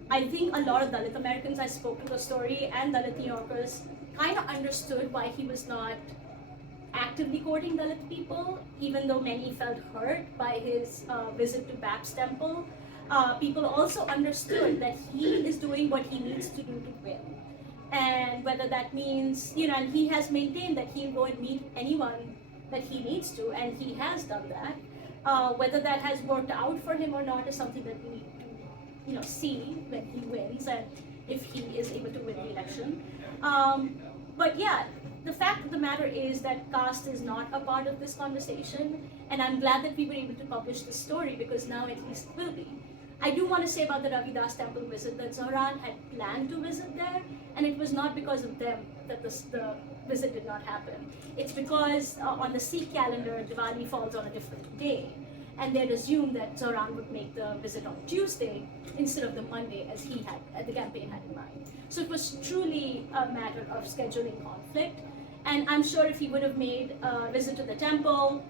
I think a lot of Dalit Americans I spoke to the story and Dalit New Yorkers kind of understood why he was not actively courting Dalit people, even though many felt hurt by his visit to Babs Temple. People also understood that he is doing what he needs to do to win. And whether that means, and he has maintained that he'll go and meet anyone that he needs to, and he has done that. Whether that has worked out for him or not is something that we need to, see when he wins and if he is able to win the election. But yeah, the fact of the matter is that caste is not a part of this conversation, and I'm glad that we were able to publish this story, because now at least it will be. I do want to say about the Ravidas temple visit that Zohran had planned to visit there, and it was not because of them that the visit did not happen. It's because on the Sikh calendar, Diwali falls on a different day, and they'd assumed that Zohran would make the visit on Tuesday instead of the Monday as the campaign had in mind. So it was truly a matter of scheduling conflict, and I'm sure if he would have made a visit to the temple,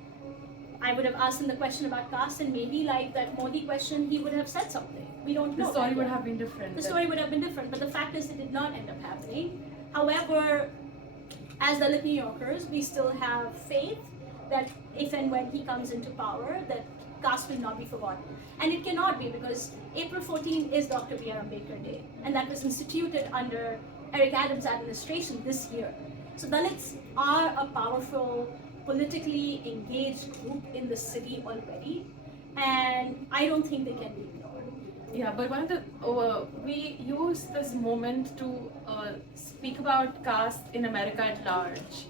I would have asked him the question about caste, and maybe like that Modi question, he would have said something. We don't know. The story would have been different. The story would have been different, but the fact is it did not end up happening. However, as Dalit New Yorkers, we still have faith that if and when he comes into power, that caste will not be forgotten. And it cannot be, because April 14 is Dr. B.R. Ambedkar Day, and that was instituted under Eric Adams' administration this year. So Dalits are a powerful, politically engaged group in the city already, and I don't think they can be ignored. Yeah, but one of the we use this moment to speak about caste in America at large.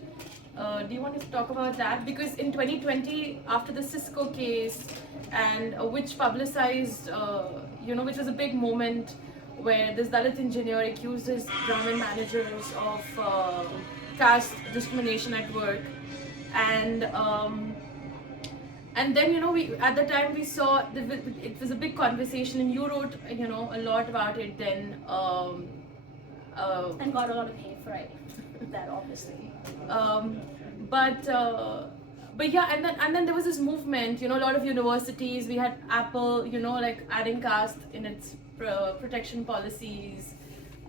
Do you want to talk about that? Because in 2020, after the Cisco case, and which publicized, which was a big moment, where this Dalit engineer accused his Brahmin managers of caste discrimination at work. And then we at the time we saw it was a big conversation, and you wrote a lot about it then, and got a lot of hate for that, obviously. But yeah, and then there was this movement, a lot of universities. We had Apple, like adding caste in its protection policies.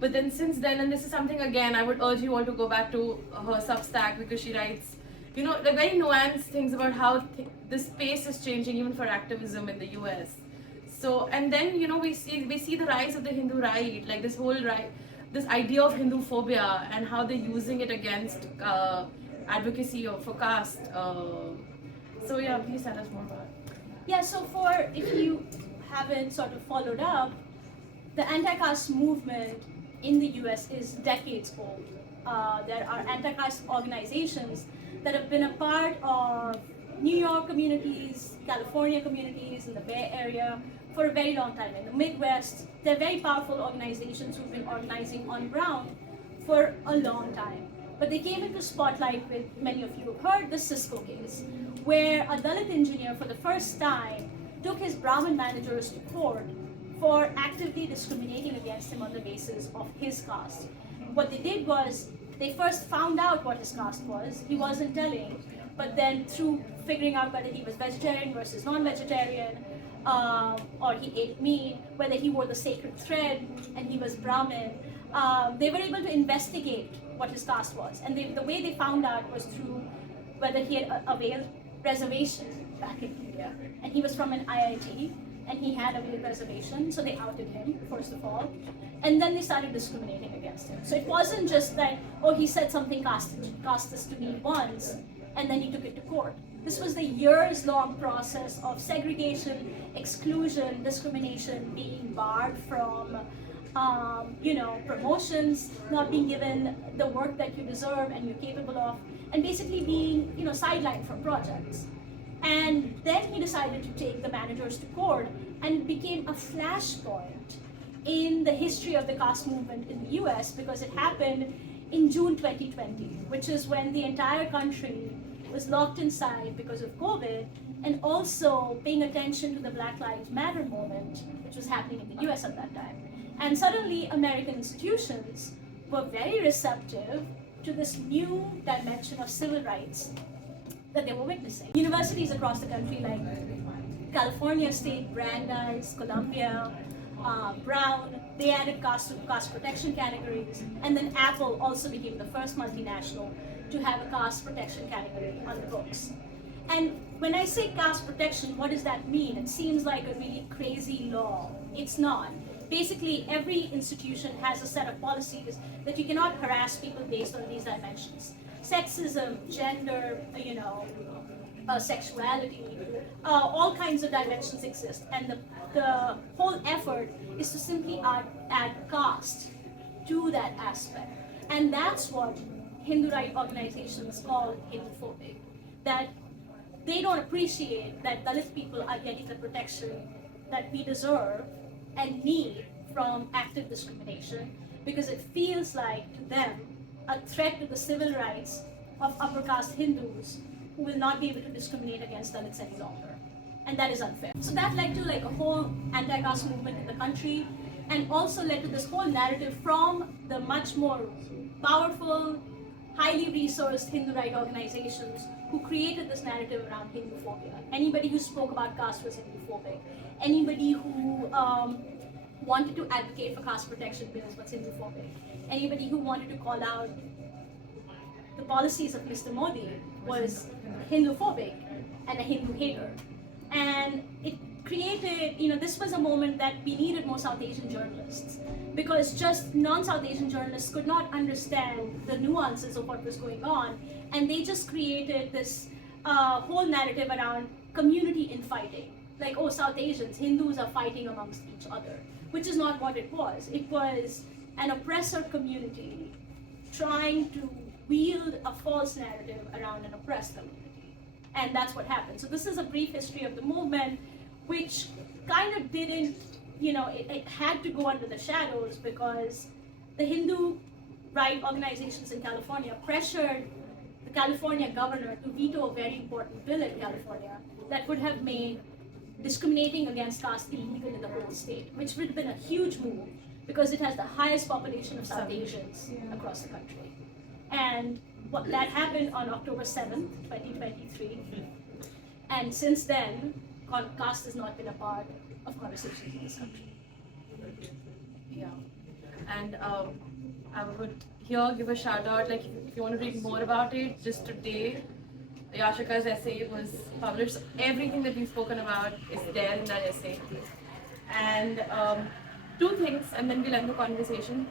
But then since then, and this is something again, I would urge you all to go back to her Substack, because she writes, the very nuanced things about how the space is changing even for activism in the US. So, and then, we see the rise of the Hindu right, like this whole right, this idea of Hindu phobia and how they're using it against advocacy for caste. So yeah, please tell us more about it. Yeah, so if you haven't sort of followed up, the anti-caste movement in the US is decades old. There are anti-caste organizations that have been a part of New York communities, California communities, in the Bay Area for a very long time. In the Midwest, they're very powerful organizations who've been organizing on ground for a long time. But they came into spotlight with, many of you have heard, the Cisco case, where a Dalit engineer for the first time took his Brahmin managers to court for actively discriminating against him on the basis of his caste. What they did was, they first found out what his caste was. He wasn't telling, but then through figuring out whether he was vegetarian versus non-vegetarian, or he ate meat, whether he wore the sacred thread and he was Brahmin, they were able to investigate what his caste was. And the way they found out was through whether he had availed reservation back in India. And he was from an IIT, and he had availed reservation, so they outed him, first of all. And then they started discriminating against him. So it wasn't just that, oh, he said something casteist to me once, and then he took it to court. This was the years-long process of segregation, exclusion, discrimination, being barred from promotions, not being given the work that you deserve and you're capable of, and basically being, sidelined from projects. And then he decided to take the managers to court, and became a flashpoint in the history of the caste movement in the US, because it happened in June 2020, which is when the entire country was locked inside because of COVID, and also paying attention to the Black Lives Matter movement, which was happening in the US at that time. And suddenly, American institutions were very receptive to this new dimension of civil rights that they were witnessing. Universities across the country, like California State, Brandeis, Columbia, Brown, they added caste protection categories, and then Apple also became the first multinational to have a caste protection category on the books. And when I say caste protection, what does that mean? It seems like a really crazy law. It's not. Basically, every institution has a set of policies that you cannot harass people based on these dimensions. Sexism, gender, sexuality, all kinds of dimensions exist. And the whole effort is to simply add caste to that aspect. And that's what Hindu right organizations call Hinduphobic. That they don't appreciate that Dalit people are getting the protection that we deserve and need from active discrimination, because it feels like to them a threat to the civil rights of upper caste Hindus who will not be able to discriminate against Dalits any longer. And that is unfair. So that led to a whole anti-caste movement in the country, and also led to this whole narrative from the much more powerful, highly resourced Hindu right organizations who created this narrative around Hinduphobia. Anybody who spoke about caste was Hinduphobic. Anybody who wanted to advocate for caste protection bills was Hinduphobic. Anybody who wanted to call out the policies of Mr. Modi was Hinduphobic and a Hindu hater. And it created, this was a moment that we needed more South Asian journalists, because just non-South Asian journalists could not understand the nuances of what was going on, and they just created this whole narrative around community infighting. Like, oh, South Asians, Hindus are fighting amongst each other, which is not what it was. It was an oppressor community trying to wield a false narrative around an oppressed community. And that's what happened. So this is a brief history of the movement, which kind of didn't, it had to go under the shadows, because the Hindu right organizations in California pressured the California governor to veto a very important bill in California that would have made discriminating against caste illegal in the whole state, which would have been a huge move, because it has the highest population of South Asians across the country. And that happened on October 7th, 2023. And since then, caste has not been a part of conversations in this country. Yeah, and I would here give a shout out. Like, if you want to read more about it, just today, Yashica's essay was published. Everything that we've spoken about is there in that essay. And two things, and then we'll end the conversation.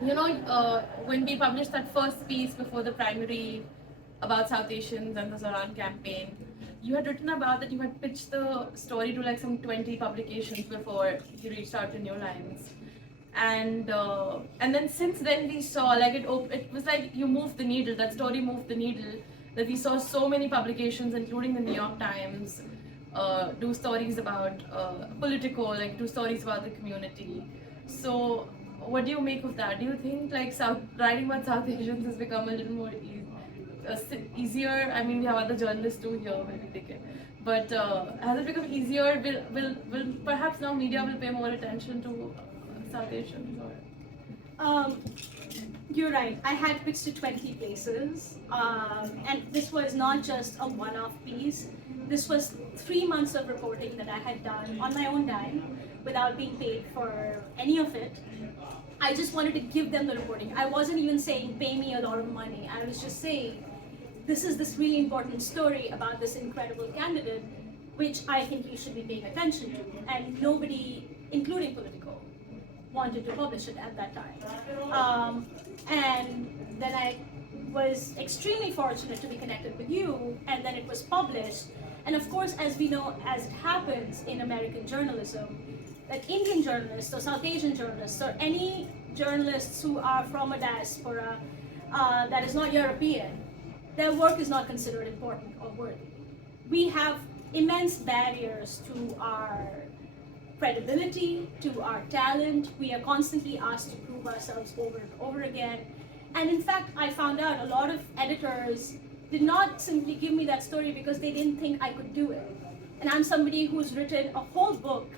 When we published that first piece before the primary about South Asians and the Zohran campaign, you had written about that you had pitched the story to like some 20 publications before you reached out to New Lines. And then since then we saw like it was like you moved the needle. That story moved the needle. That we saw so many publications, including the New York Times, do stories about Politico, like do stories about the community. So, what do you make of that? Do you think like writing about South Asians has become a little more easier? I mean, we have other journalists too here, maybe they can. But has it become easier? Will perhaps now media will pay more attention to South Asians? You're right. I had pitched to 20 places, and this was not just a one-off piece. This was 3 months of reporting that I had done on my own dime, without being paid for any of it. I just wanted to give them the reporting. I wasn't even saying pay me a lot of money. I was just saying this is this really important story about this incredible candidate, which I think you should be paying attention to. And nobody, including Politico, wanted to publish it at that time. And then I was extremely fortunate to be connected with you, and then it was published. And of course, as we know, as it happens in American journalism, that Indian journalists or South Asian journalists or any journalists who are from a diaspora that is not European, their work is not considered important or worthy. We have immense barriers to our credibility, to our talent. We are constantly asked to prove ourselves over and over again. And in fact, I found out a lot of editors did not simply give me that story because they didn't think I could do it. And I'm somebody who's written a whole book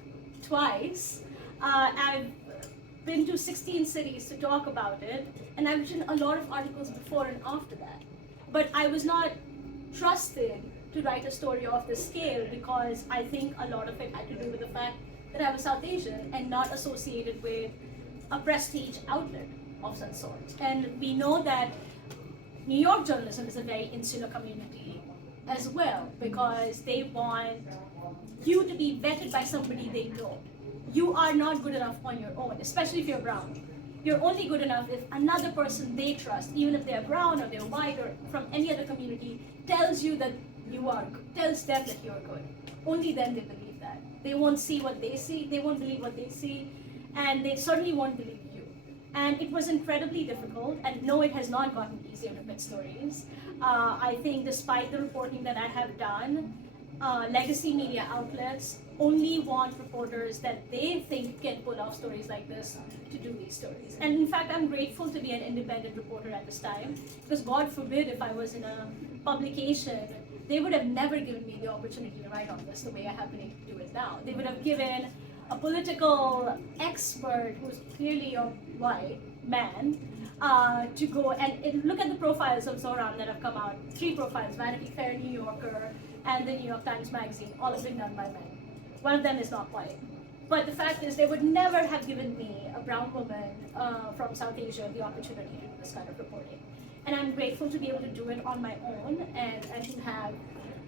twice. I've been to 16 cities to talk about it, and I've written a lot of articles before and after that. But I was not trusted to write a story of this scale because I think a lot of it had to do with the fact that I was South Asian and not associated with a prestige outlet of some sort. And we know that New York journalism is a very insular community as well, because they want you to be vetted by somebody they know. You are not good enough on your own, especially if you're brown. You're only good enough if another person they trust, even if they're brown or they're white or from any other community, tells you that you are good, tells them that you're good. Only then they believe that. They won't see what they see, they won't believe what they see, and they certainly won't believe you. And it was incredibly difficult, and no, it has not gotten easier to pitch stories. I think despite the reporting that I have done, legacy media outlets only want reporters that they think can pull off stories like this to do these stories. And in fact, I'm grateful to be an independent reporter at this time, because God forbid if I was in a publication, they would have never given me the opportunity to write on this the way I have been able to do it now. They would have given a political expert who's clearly a white man to go and look at the profiles of Zohran that have come out. 3 profiles, Vanity Fair, New Yorker, and the New York Times Magazine, all have been done by men. One of them is not white. But the fact is, they would never have given me, a brown woman from South Asia, the opportunity to do this kind of reporting. And I'm grateful to be able to do it on my own and to have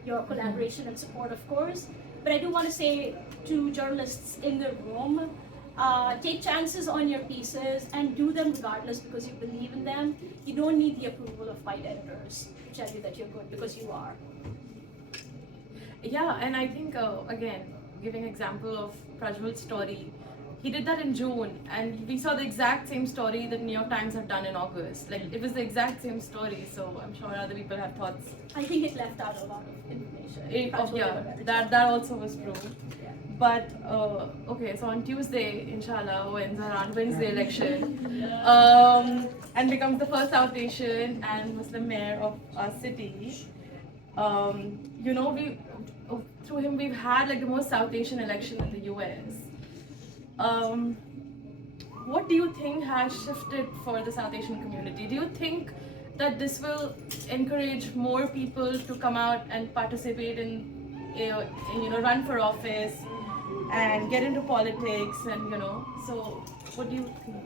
your collaboration and support, of course. But I do want to say to journalists in the room, take chances on your pieces and do them regardless because you believe in them. You don't need the approval of white editors to tell you that you're good, because you are. Yeah, and I think, again, giving example of Prajwal's story, he did that in June, and we saw the exact same story that New York Times have done in August. Like, it was the exact same story, so I'm sure other people have thoughts. I think it left out a lot of information. That also was true. Yeah. But, okay, so on Tuesday, inshallah, when Zohran wins the election and becomes the first South Asian and Muslim mayor of our city, through him we've had like the most South Asian election in the US. What do you think has shifted for the South Asian community? Do you think that this will encourage more people to come out and participate in run for office? and get into politics, and so what do you think?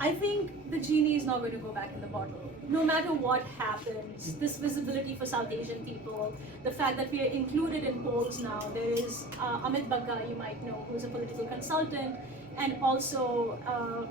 I think the genie is not going to go back in the bottle. No matter what happens, this visibility for South Asian people, the fact that we are included in polls now, there is Amit Bagga, you might know, who's a political consultant, and also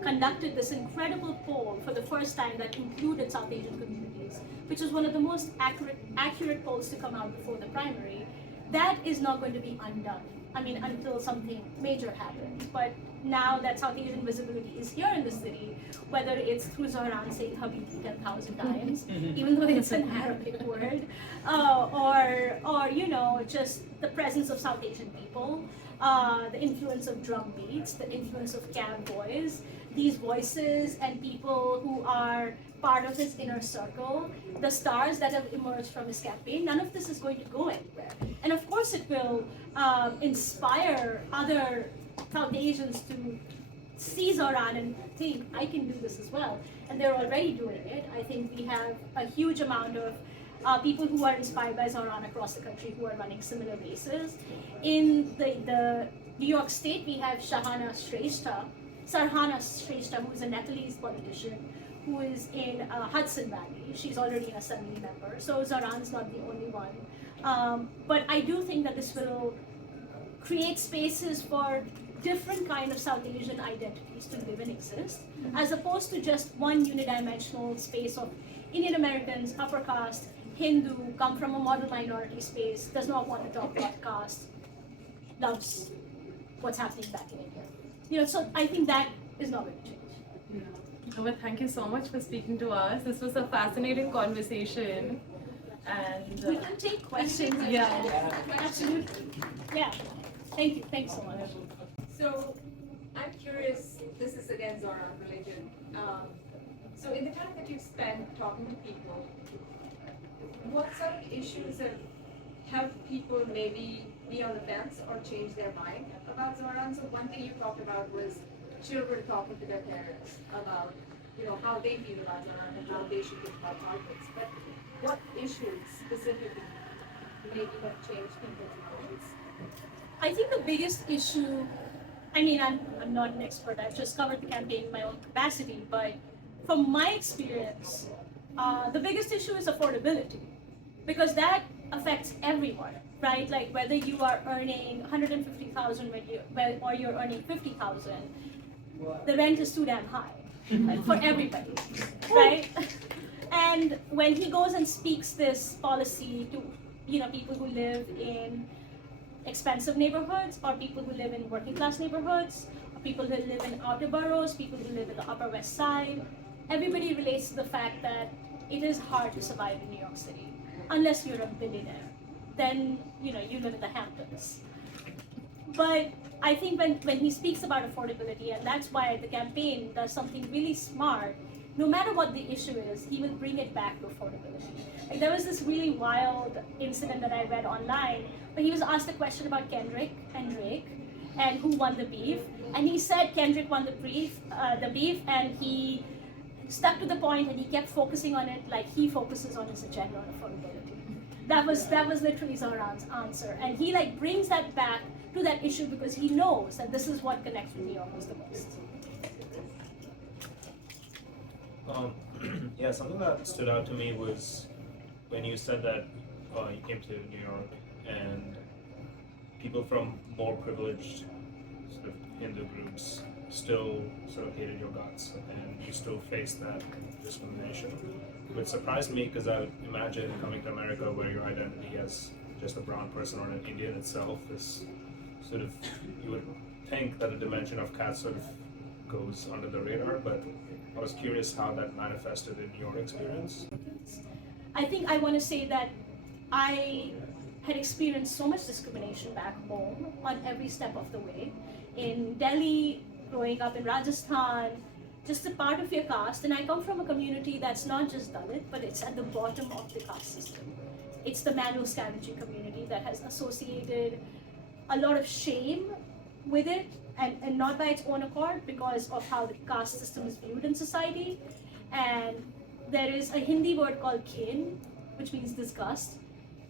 conducted this incredible poll for the first time that included South Asian communities, which is one of the most accurate polls to come out before the primary. That is not going to be undone. I mean, until something major happens. But now that South Asian visibility is here in the city, whether it's through Zohran saying Habibi 10,000 times, even though it's an Arabic word, or just the presence of South Asian people, the influence of drum beats, the influence of cab boys, these voices and people who are part of his inner circle, the stars that have emerged from his campaign, none of this is going to go anywhere. And of course it will inspire other South Asians to see Zohran and think, I can do this as well. And they're already doing it. I think we have a huge amount of people who are inspired by Zohran across the country who are running similar races. In the New York State, we have Sarhana Shrestha, who is a Nepalese politician, who is in Hudson Valley. She's already an assembly member, so Zohran's not the only one. But I do think that this will create spaces for different kind of South Asian identities to live and exist, as opposed to just one unidimensional space of Indian Americans, upper caste, Hindu, come from a model minority space, does not want to talk about caste, loves what's happening back in India. So I think that is not going to change. Well, thank you so much for speaking to us. This was a fascinating conversation. And we can take questions. Yeah. Absolutely. Yeah. Thank you. Thanks so much. So I'm curious, this is again Zohran related. So in the time that you've spent talking to people, what sort of issues have helped people maybe be on the fence or change their mind about Zohran? So one thing you talked about was children talking to their parents about how they feel about Zohran and how they should think about politics. But what issues specifically maybe have changed people's minds? I think the biggest issue, I mean, I'm not an expert, I've just covered the campaign in my own capacity, but from my experience, the biggest issue is affordability, because that affects everyone, right? Like whether you are earning 150,000 or you're earning 50,000, the rent is too damn high, right, for everybody, right? And when he goes and speaks this policy to people who live in expensive neighborhoods, or people who live in working class neighborhoods, or people who live in outer boroughs, people who live in the Upper West Side, everybody relates to the fact that it is hard to survive in New York City unless you're a billionaire. Then you live in the Hamptons. But I think when he speaks about affordability, and that's why the campaign does something really smart, no matter what the issue is, he will bring it back to affordability. Like there was this really wild incident that I read online, where he was asked a question about Kendrick and Drake, and who won the beef, and he said Kendrick won the beef, and he stuck to the point, and he kept focusing on it like he focuses on his agenda on affordability. That was literally Zohran's answer, and he brings that back to that issue because he knows that this is what connects with New Yorkers the most. Yeah, something that stood out to me was when you said that you came to New York and people from more privileged sort of Hindu groups still sort of hated your guts and you still faced that discrimination, which surprised me because I would imagine coming to America where your identity as just a brown person or an Indian itself is sort of, you would think that a dimension of caste sort of goes under the radar, but I was curious how that manifested in your experience. I think I want to say that I had experienced so much discrimination back home on every step of the way. In Delhi, growing up in Rajasthan, just a part of your caste, and I come from a community that's not just Dalit, but it's at the bottom of the caste system. It's the manual scavenging community that has associated a lot of shame with it, and not by its own accord, because of how the caste system is viewed in society. And there is a Hindi word called kin, which means disgust.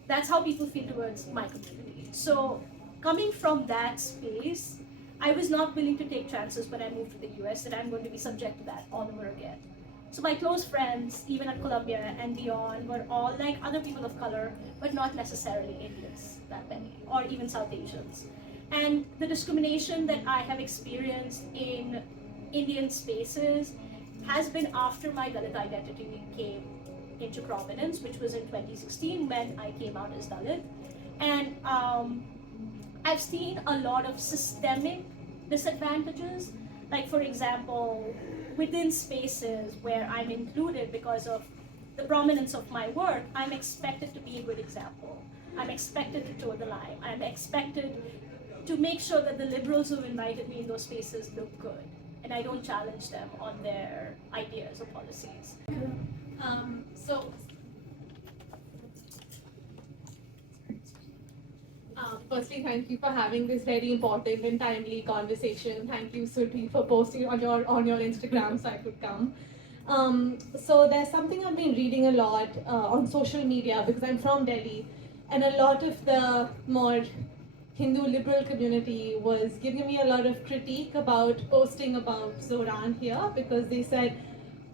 That's how people feel towards my community. So coming from that space, I was not willing to take chances when I moved to the US that I'm going to be subject to that all over again. So my close friends, even at Columbia and beyond, were all like other people of color, but not necessarily Indians that many, or even South Asians. And the discrimination that I have experienced in Indian spaces has been after my Dalit identity came into prominence, which was in 2016 when I came out as Dalit. And I've seen a lot of systemic disadvantages, like for example, within spaces where I'm included because of the prominence of my work, I'm expected to be a good example. I'm expected to toe the line. I'm expected to make sure that the liberals who invited me in those spaces look good, and I don't challenge them on their ideas or policies. Firstly, thank you for having this very important and timely conversation. Thank you, Surbhi, for posting on your Instagram so I could come. So there's something I've been reading a lot on social media because I'm from Delhi, and a lot of the more Hindu liberal community was giving me a lot of critique about posting about Zohran here, because they said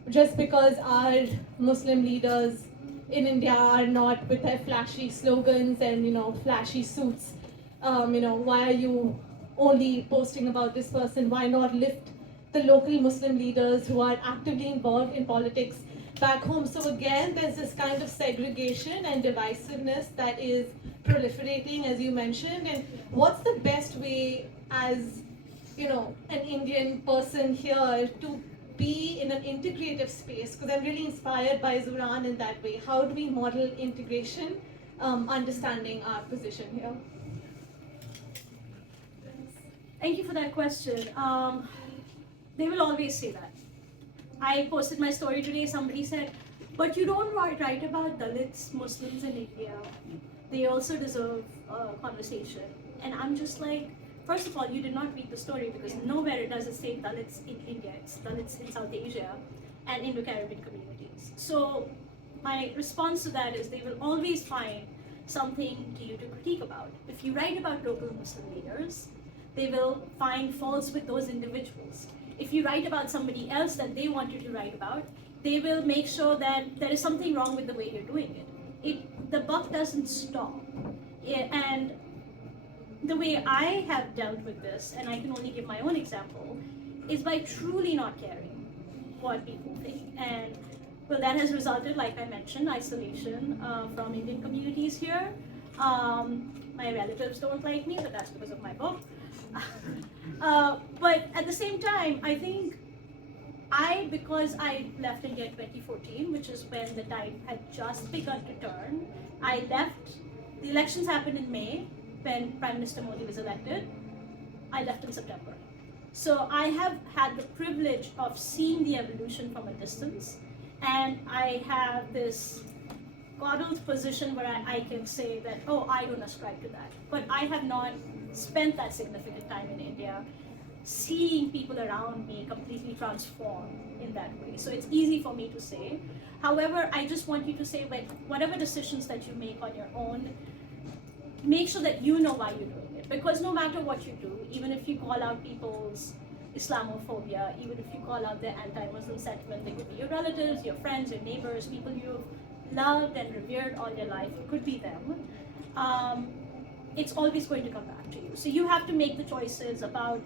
just because our Muslim leaders in India are not with their flashy slogans and flashy suits, why are you only posting about this person? Why not lift the local Muslim leaders who are actively involved in politics back home? So again, there's this kind of segregation and divisiveness that is proliferating, as you mentioned. And what's the best way, as an Indian person here, to be in an integrative space? Because I'm really inspired by Zohran in that way. How do we model integration, understanding our position here? Thank you for that question. They will always say that. I posted my story today, somebody said, but you don't write about Dalits, Muslims in India. They also deserve a conversation. And I'm just like, first of all, you did not read the story, because nowhere does it say Dalits in India. It's Dalits in South Asia and Indo-Caribbean communities. So my response to that is they will always find something to you to critique about. If you write about local Muslim leaders, they will find faults with those individuals. If you write about somebody else that they want you to write about, they will make sure that there is something wrong with the way you're doing it. The buck doesn't stop. And the way I have dealt with this, and I can only give my own example, is by truly not caring what people think. And well, that has resulted, like I mentioned, isolation from Indian communities here. My relatives don't like me, but that's because of my book. But at the same time, I think because I left India in 2014, which is when the tide had just begun to turn, I left. The elections happened in May, when Prime Minister Modi was elected. I left in September. So I have had the privilege of seeing the evolution from a distance, and I have this coddled position where I can say that, oh, I don't ascribe to that. But I have not spent that significant time in India seeing people around me completely transform in that way. So it's easy for me to say. However, I just want you to say, whatever decisions that you make on your own, make sure that you know why you're doing it. Because no matter what you do, even if you call out people's Islamophobia, even if you call out their anti-Muslim sentiment, they could be your relatives, your friends, your neighbors, people you've loved and revered all your life, it could be them. It's always going to come back to you. So you have to make the choices about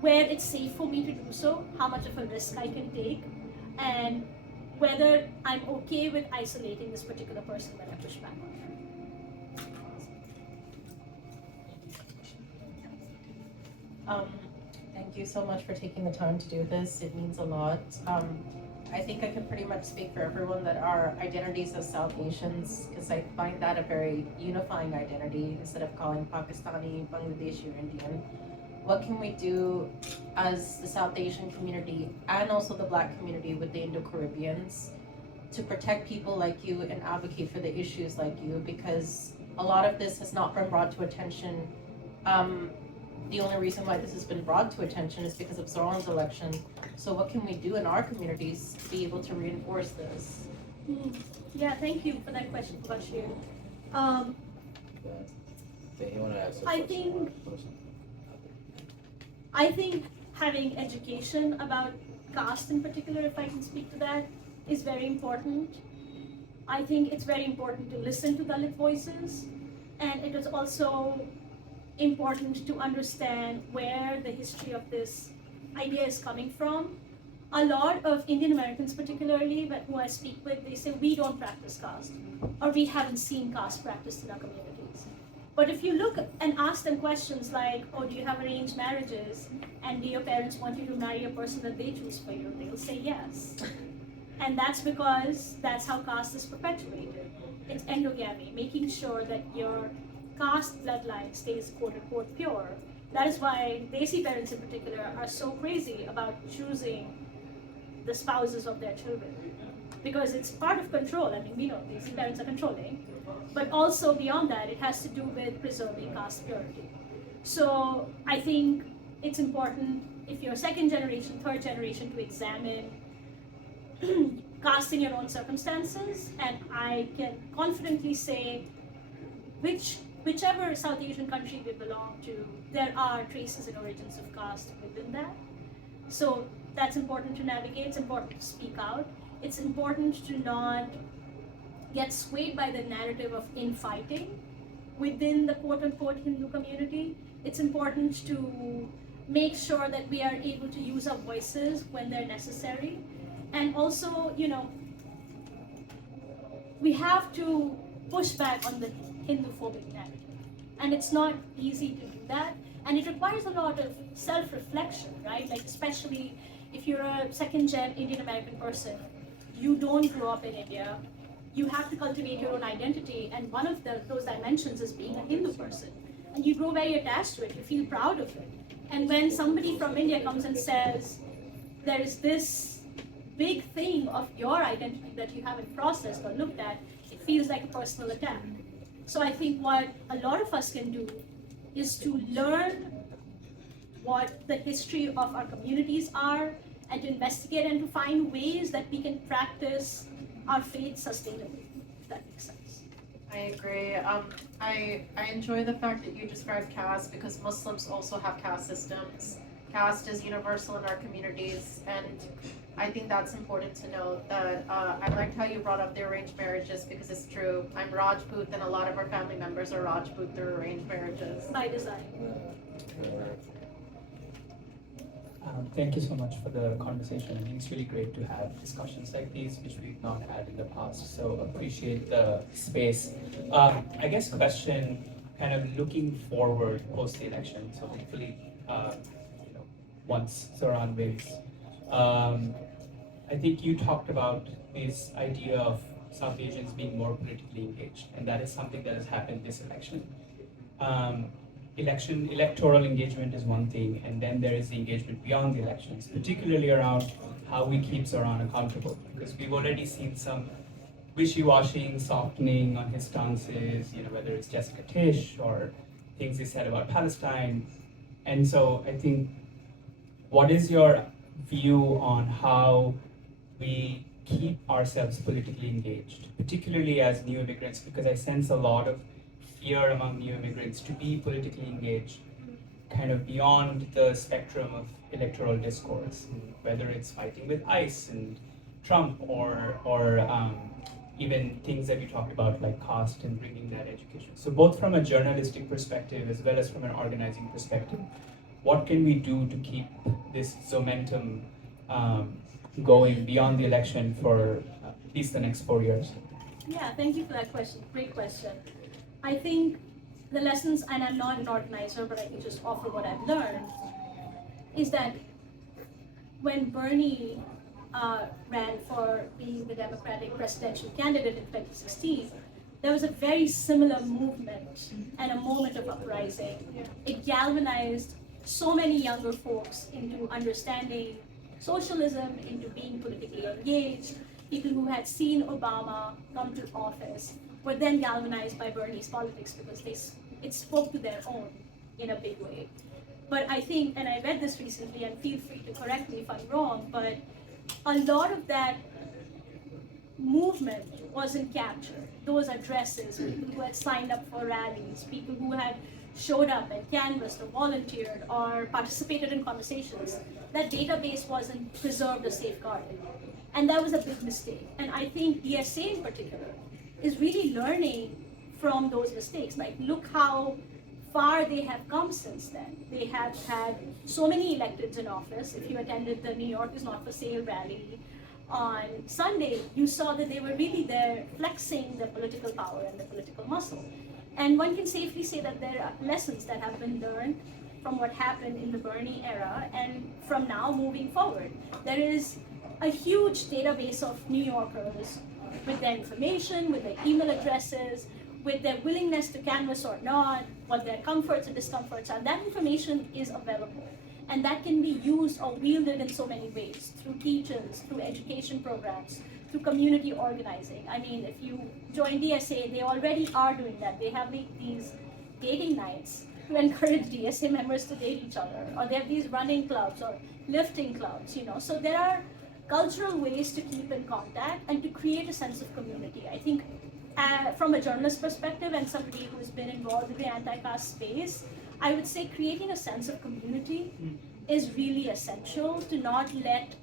where it's safe for me to do so, how much of a risk I can take, and whether I'm okay with isolating this particular person when I push back on them. Thank you so much for taking the time to do this. It means a lot. I think I can pretty much speak for everyone that our identities as South Asians, because I find that a very unifying identity instead of calling Pakistani, Bangladeshi, or Indian. What can we do as the South Asian community and also the Black community with the Indo-Caribbeans to protect people like you and advocate for the issues like you? Because a lot of this has not been brought to attention. The only reason why this has been brought to attention is because of Zohran's election. So what can we do in our communities to be able to reinforce this? Yeah, thank you for that question, Bashir. You want to ask I think having education about caste in particular, if I can speak to that, is very important. I think it's very important to listen to Dalit voices, and it is also important to understand where the history of this idea is coming from. A lot of Indian Americans, particularly who I speak with, they say we don't practice caste, or we haven't seen caste practiced in our communities. But if you look and ask them questions like, oh, do you have arranged marriages? And do your parents want you to marry a person that they choose for you? They'll say yes. And that's because that's how caste is perpetuated. It's endogamy, making sure that your caste bloodline stays quote unquote pure. That is why Desi parents in particular are so crazy about choosing the spouses of their children. Because it's part of control. I mean, we know Desi parents are controlling. But also beyond that, it has to do with preserving caste purity. So I think it's important if you're second generation, third generation to examine caste in your own circumstances. And I can confidently say whichever South Asian country we belong to, there are traces and origins of caste within that. So that's important to navigate, it's important to speak out. It's important to not get swayed by the narrative of infighting within the quote-unquote Hindu community. It's important to make sure that we are able to use our voices when they're necessary. And also, we have to push back on the Hindu-phobic narrative. And it's not easy to do that. And it requires a lot of self-reflection, right? Like, especially if you're a second-gen Indian American person, you don't grow up in India, you have to cultivate your own identity, and one of those dimensions is being a Hindu person. And you grow very attached to it, you feel proud of it. And when somebody from India comes and says, there is this big thing of your identity that you haven't processed or looked at, it feels like a personal attack. So I think what a lot of us can do is to learn what the history of our communities are, and to investigate and to find ways that we can practice our faith sustainably, if that makes sense. I agree. I enjoy the fact that you described caste, because Muslims also have caste systems. Caste is universal in our communities, and I think that's important to note. That I liked how you brought up the arranged marriages, because it's true. I'm Rajput, and a lot of our family members are Rajput through arranged marriages. By design. Thank you so much for the conversation. I think it's really great to have discussions like these, which we've not had in the past. So appreciate the space. I guess question, kind of looking forward post the election. So hopefully, once Zohran wins, I think you talked about this idea of South Asians being more politically engaged, and that is something that has happened this election. Electoral engagement is one thing, and then there is the engagement beyond the elections, particularly around how we keep Zohran accountable, because we've already seen some wishy-washy softening on his stances, whether it's Jessica Tisch or things he said about Palestine. And so I think, what is your view on how we keep ourselves politically engaged, particularly as new immigrants, because I sense a lot of fear among new immigrants to be politically engaged, kind of beyond the spectrum of electoral discourse, whether it's fighting with ICE and Trump, or even things that you talked about like caste and bringing that education. So both from a journalistic perspective as well as from an organizing perspective, what can we do to keep this momentum going beyond the election for at least the next 4 years? Yeah, thank you for that question. Great question. I think the lessons, and I'm not an organizer, but I can just offer what I've learned, is that when Bernie ran for being the Democratic presidential candidate in 2016, there was a very similar movement and a moment of uprising. It galvanized so many younger folks into understanding socialism, into being politically engaged. People who had seen Obama come to office were then galvanized by Bernie's politics, because it spoke to their own in a big way. But I think, and I read this recently, and feel free to correct me if I'm wrong, but a lot of that movement wasn't captured. Those addresses, people who had signed up for rallies, people who had showed up and canvassed or volunteered or participated in conversations, that database wasn't preserved or safeguarded. And that was a big mistake. And I think DSA in particular is really learning from those mistakes. Like, look how far they have come since then. They have had so many electeds in office. If you attended the New York is Not for Sale rally on Sunday, you saw that they were really there flexing their political power and their political muscle. And one can safely say that there are lessons that have been learned from what happened in the Bernie era, and from now moving forward. There is a huge database of New Yorkers with their information, with their email addresses, with their willingness to canvass or not, what their comforts and discomforts are. That information is available. And that can be used or wielded in so many ways, through teachers, through education programs, through community organizing. I mean, if you join DSA, they already are doing that. They have these dating nights to encourage DSA members to date each other, or they have these running clubs or lifting clubs, you know. So there are cultural ways to keep in contact and to create a sense of community. I think from a journalist perspective and somebody who's been involved in the anti-caste space, I would say creating a sense of community is really essential, to not let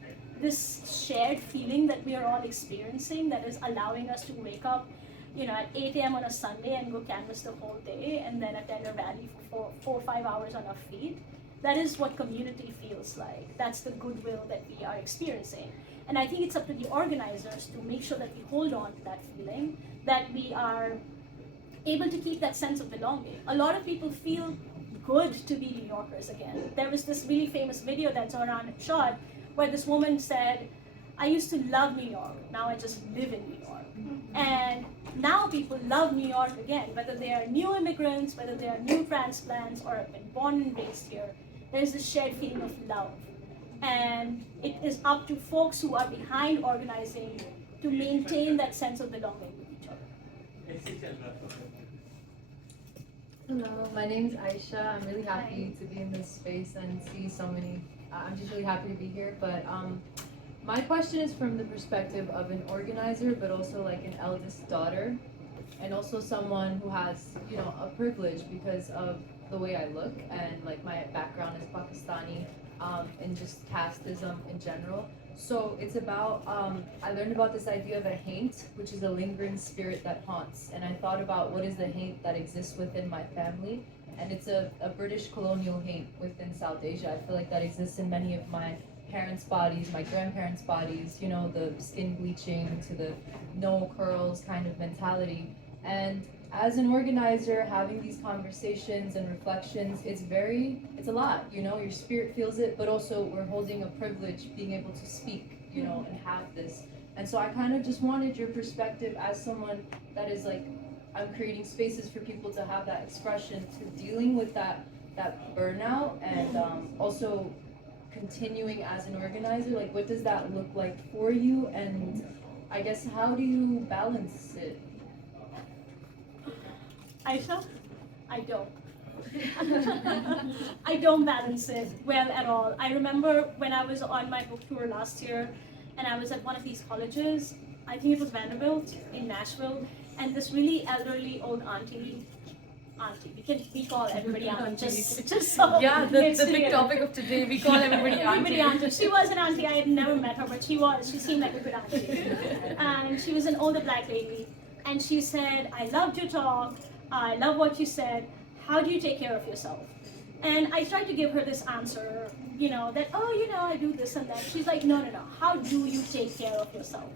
this shared feeling that we are all experiencing, that is allowing us to wake up, you know, at 8 a.m. on a Sunday and go canvass the whole day and then attend a rally for 4 or 5 hours on our feet. That is what community feels like. That's the goodwill that we are experiencing. And I think it's up to the organizers to make sure that we hold on to that feeling, that we are able to keep that sense of belonging. A lot of people feel good to be New Yorkers again. There was this really famous video that Zohran shot where this woman said, I used to love New York, now I just live in New York. And now people love New York again, whether they are new immigrants, whether they are new transplants, or have been born and raised here. There's this shared feeling of love. And it is up to folks who are behind organizing to maintain that sense of belonging with each other. Hello, my name is Aisha. I'm really happy to be in this space and see so many. I'm just really happy to be here. But my question is from the perspective of an organizer, but also like an eldest daughter, and also someone who has, you know, a privilege because of the way I look and like my background is Pakistani, and just casteism in general. So it's about, I learned about this idea of a haint, which is a lingering spirit that haunts. And I thought about what is the haint that exists within my family. And it's a British colonial haint within South Asia. I feel like that exists in many of my parents' bodies, my grandparents' bodies, you know, the skin bleaching to the no curls kind of mentality. And as an organizer, having these conversations and reflections, it's a lot, you know, your spirit feels it, but also we're holding a privilege being able to speak, you know, and have this. And so I kind of just wanted your perspective as someone that is like, I'm creating spaces for people to have that expression, to dealing with that burnout, and also continuing as an organizer. Like, what does that look like for you? And I guess, how do you balance it? Aisha, I don't. I don't balance it well at all. I remember when I was on my book tour last year, and I was at one of these colleges, I think it was Vanderbilt in Nashville, and this really elderly old auntie, we call everybody auntie, just so Yeah, the it's big clear. topic of today, we call everybody auntie. She was an auntie. I had never met her, but she seemed like a good auntie. And she was an older black lady, and she said, I loved your talk, I love what you said, how do you take care of yourself? And I tried to give her this answer, you know, that, oh, you know, I do this and that. She's like, no, how do you take care of yourself?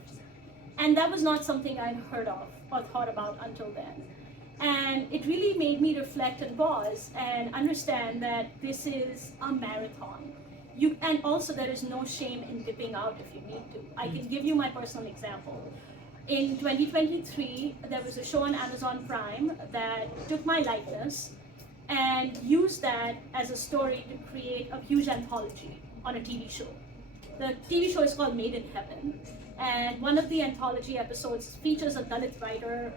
And that was not something I'd heard of or thought about until then. And it really made me reflect and pause and understand that this is a marathon. And also there is no shame in dipping out if you need to. I can give you my personal example. In 2023, there was a show on Amazon Prime that took my likeness and used that as a story to create a huge anthology on a TV show. The TV show is called Made in Heaven, and one of the anthology episodes features a Dalit writer.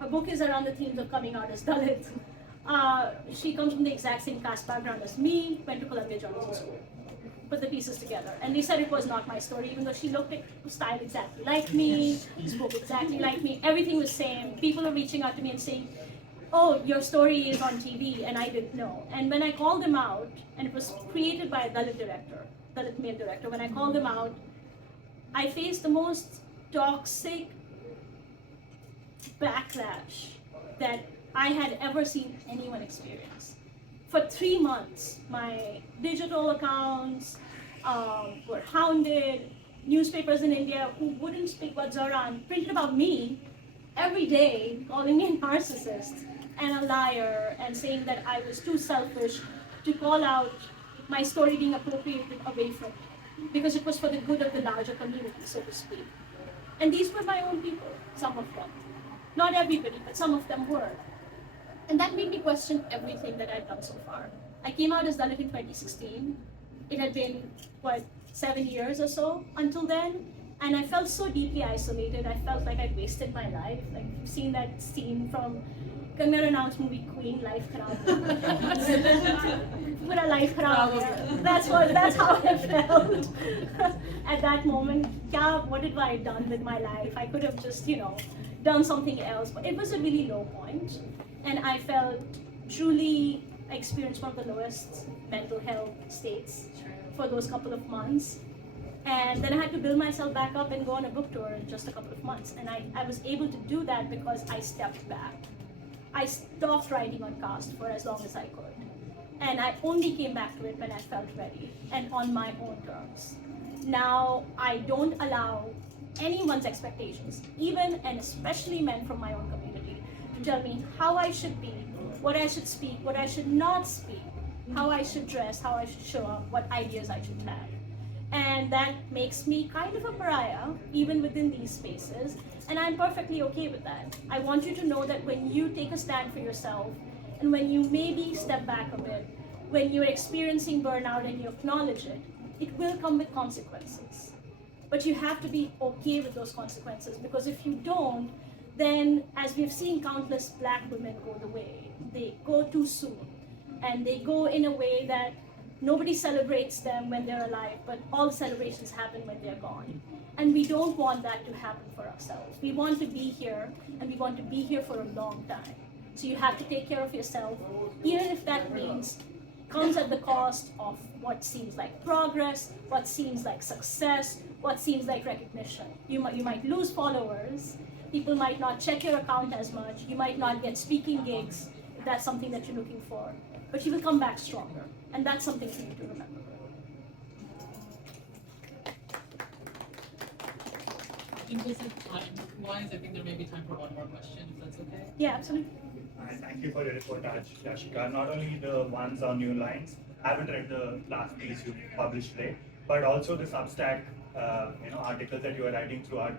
Her book is around the themes of coming out as Dalit. She comes from the exact same caste background as me, went to Columbia Journalism School. put the pieces together. And they said it was not my story, even though she looked at style exactly like me, spoke exactly like me, everything was same. People were reaching out to me and saying, oh, your story is on TV, and I didn't know. And when I called them out, and it was created by a Dalit director, Dalit male director, when I called them out, I faced the most toxic backlash that I had ever seen anyone experience. For 3 months, my digital accounts were hounded. Newspapers in India who wouldn't speak about Zohran printed about me every day, calling me a narcissist and a liar, and saying that I was too selfish to call out my story being appropriated away from me, because it was for the good of the larger community, so to speak. And these were my own people, some of them. Not everybody, but some of them were. And that made me question everything that I've done so far. I came out as Dalit in 2016. It had been, 7 years or so until then. And I felt so deeply isolated. I felt like I'd wasted my life. Like, you've seen that scene from Kangana Ranaut's movie Queen, Life Kharab. Pura life kharab ho gaya. That's how I felt at that moment. What have I done with my life? I could have just, done something else. But it was a really low point. And I felt truly, I experienced one of the lowest mental health states for those couple of months. And then I had to build myself back up and go on a book tour in just a couple of months. And I was able to do that because I stepped back. I stopped writing on caste for as long as I could. And I only came back to it when I felt ready and on my own terms. Now, I don't allow anyone's expectations, even and especially men from my own community, to tell me how I should be, what I should speak, what I should not speak, how I should dress, how I should show up, what ideas I should have. And that makes me kind of a pariah, even within these spaces, and I'm perfectly okay with that. I want you to know that when you take a stand for yourself, and when you maybe step back a bit, when you're experiencing burnout and you acknowledge it, it will come with consequences. But you have to be okay with those consequences, because if you don't, then as we've seen countless Black women go the way, they go too soon, and they go in a way that nobody celebrates them when they're alive, but all the celebrations happen when they're gone. And we don't want that to happen for ourselves. We want to be here, and we want to be here for a long time. So you have to take care of yourself, even if that means comes at the cost of what seems like progress, what seems like success, what seems like recognition. You might lose followers, people might not check your account as much, you might not get speaking gigs if that's something that you're looking for, but you will come back stronger. And that's something for you to remember. I think this is time-wise. I think there may be time for one more question, if that's okay. Yeah, absolutely. Thank you for your reportage, Yashica. Not only the ones on New Lines, I haven't read the last piece you published today, but also the Substack, articles that you were writing throughout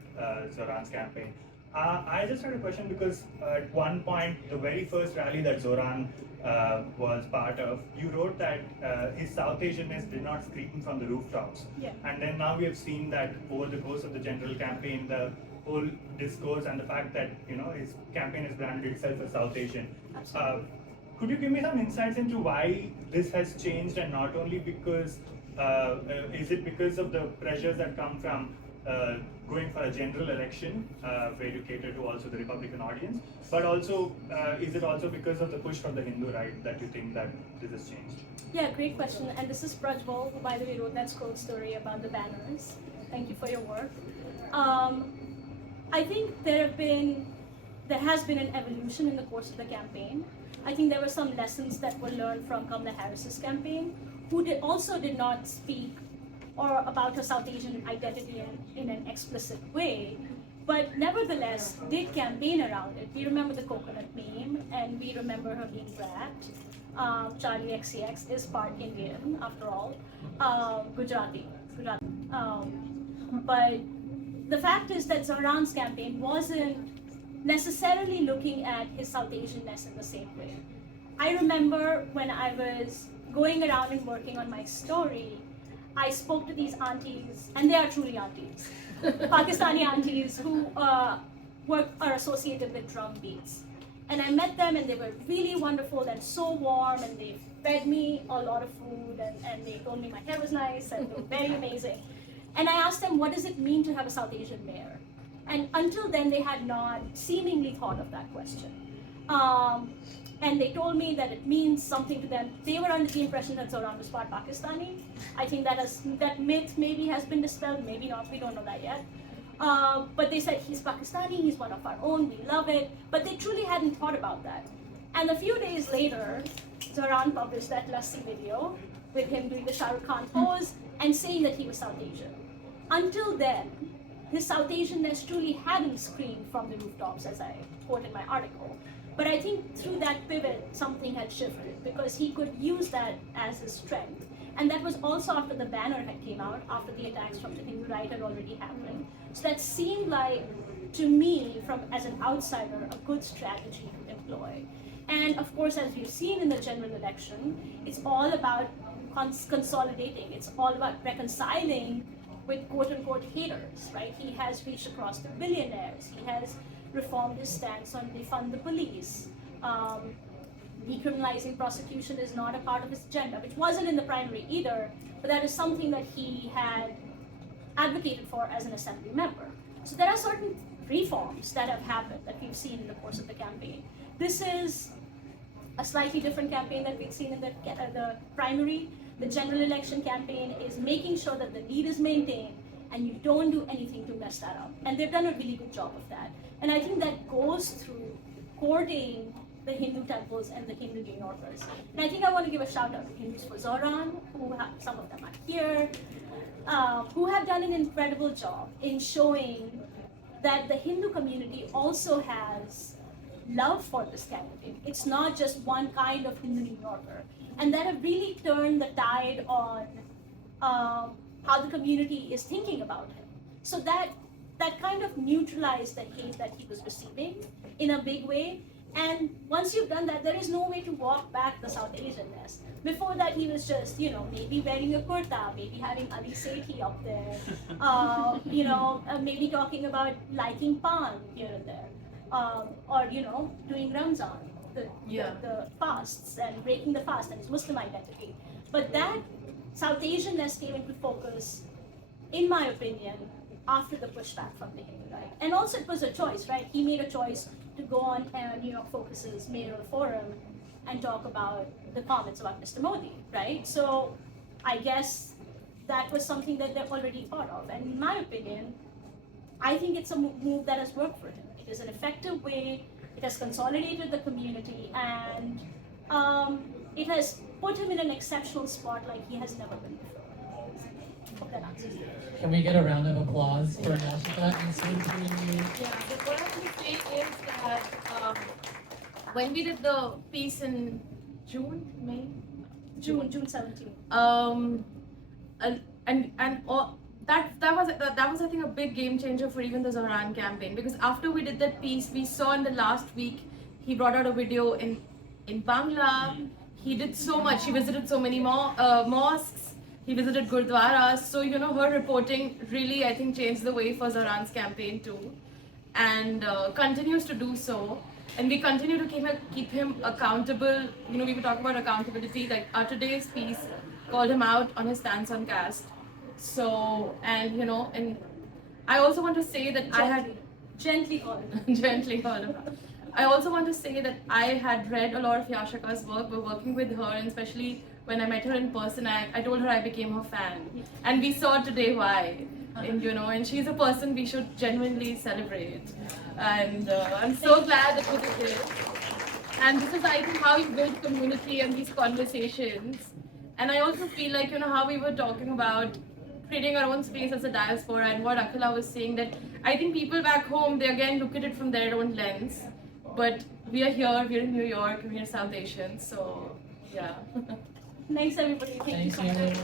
Zohran's campaign. I just had a question because at one point, the very first rally that Zohran was part of, you wrote that his South Asianness did not scream from the rooftops. Yeah. And then now we have seen that over the course of the general campaign, the whole discourse and the fact that his campaign has branded itself as South Asian. Could you give me some insights into why this has changed, and not only because is it because of the pressures that come from going for a general election where you cater to also the Republican audience, but also is it also because of the push from the Hindu right that you think that this has changed? Yeah, great question. And this is Prajwal, who by the way wrote that scroll story about the banners. Thank you for your work. I think there has been an evolution in the course of the campaign. I think there were some lessons that were learned from Kamala Harris's campaign, who also did not speak or about her South Asian identity in an explicit way, but nevertheless did campaign around it. We remember the coconut meme, and we remember her being black. Charlie XCX is part Indian, after all, Gujarati. But the fact is that Zohran's campaign wasn't necessarily looking at his South Asianness in the same way. I remember when I was going around and working on my story, I spoke to these aunties, and they are truly aunties, Pakistani aunties who are associated with drum beats. And I met them and they were really wonderful and so warm, and they fed me a lot of food, and they told me my hair was nice and they were very amazing. And I asked them, what does it mean to have a South Asian mayor? And until then, they had not seemingly thought of that question. And they told me that it means something to them. They were under the impression that Zohran was part Pakistani. I think that myth maybe has been dispelled, maybe not, we don't know that yet. But they said he's Pakistani, he's one of our own, we love it. But they truly hadn't thought about that. And a few days later, Zohran published that Lassi video with him doing the Shah Rukh Khan pose and saying that he was South Asian. Until then, his South Asianness truly hadn't screamed from the rooftops, as I quote in my article. But I think through that pivot, something had shifted because he could use that as his strength. And that was also after the banner had came out, after the attacks from the Hindu right had already happened. So that seemed like, to me, as an outsider, a good strategy to employ. And of course, as we've seen in the general election, it's all about consolidating. It's all about reconciling with quote-unquote haters, right? He has reached across the billionaires. He has reformed his stance on defund the police. Decriminalizing prosecution is not a part of his agenda, which wasn't in the primary either, but that is something that he had advocated for as an assembly member. So there are certain reforms that have happened that we've seen in the course of the campaign. This is a slightly different campaign that we've seen in the primary. The general election campaign is making sure that the lead is maintained and you don't do anything to mess that up. And they've done a really good job of that. And I think that goes through courting the Hindu temples and the Hindu New Yorkers. And I think I want to give a shout out to Hindus for Zohran, some of them are here, who have done an incredible job in showing that the Hindu community also has love for this candidate. It's not just one kind of Hindu New Yorker. And that have really turned the tide on how the community is thinking about him. So that kind of neutralized the hate that he was receiving in a big way. And once you've done that, there is no way to walk back the South Asianness. Before that, he was just, maybe wearing a kurta, maybe having Ali Sethi up there, maybe talking about liking pan here and there, or, doing Ramzan, the fasts and breaking the fast and his Muslim identity. But that South Asianness came into focus, in my opinion, after the pushback from the Hindu right. And also it was a choice, right? He made a choice to go on New York Focus's mayoral forum and talk about the comments about Mr. Modi, right? So I guess that was something that they've already thought of. And in my opinion, I think it's a move that has worked for him. It is an effective way, it has consolidated the community, and it has put him in an exceptional spot like he has never been before. Hope that answers it. Can we get a round of applause for Yashica and Surbhi? Yeah, so what I want to say is that when we did the piece in June 17th. That was I think a big game changer for even the Zohran campaign, because after we did that piece, we saw in the last week he brought out a video in Bangla. He did so much. He visited so many mosques. He visited gurdwaras. So her reporting really, I think, changed the way for Zohran's campaign too, and continues to do so. And we continue to keep him accountable. We were talking about accountability. Like our today's piece called him out on his stance on caste. So, and I also want to say that I had gently called him. I also want to say that I had read a lot of Yashica's work. We're working with her, and especially when I met her in person, I told her I became her fan, and we saw today why. And she's a person we should genuinely celebrate. And I'm so glad that we did this. And this is, I think, how you build community and these conversations. And I also feel like, how we were talking about creating our own space as a diaspora, and what Akhila was saying, that I think people back home, they again look at it from their own lens. But we are here, we're in New York, we're South Asian, so yeah. Thanks everybody. Thank you so much.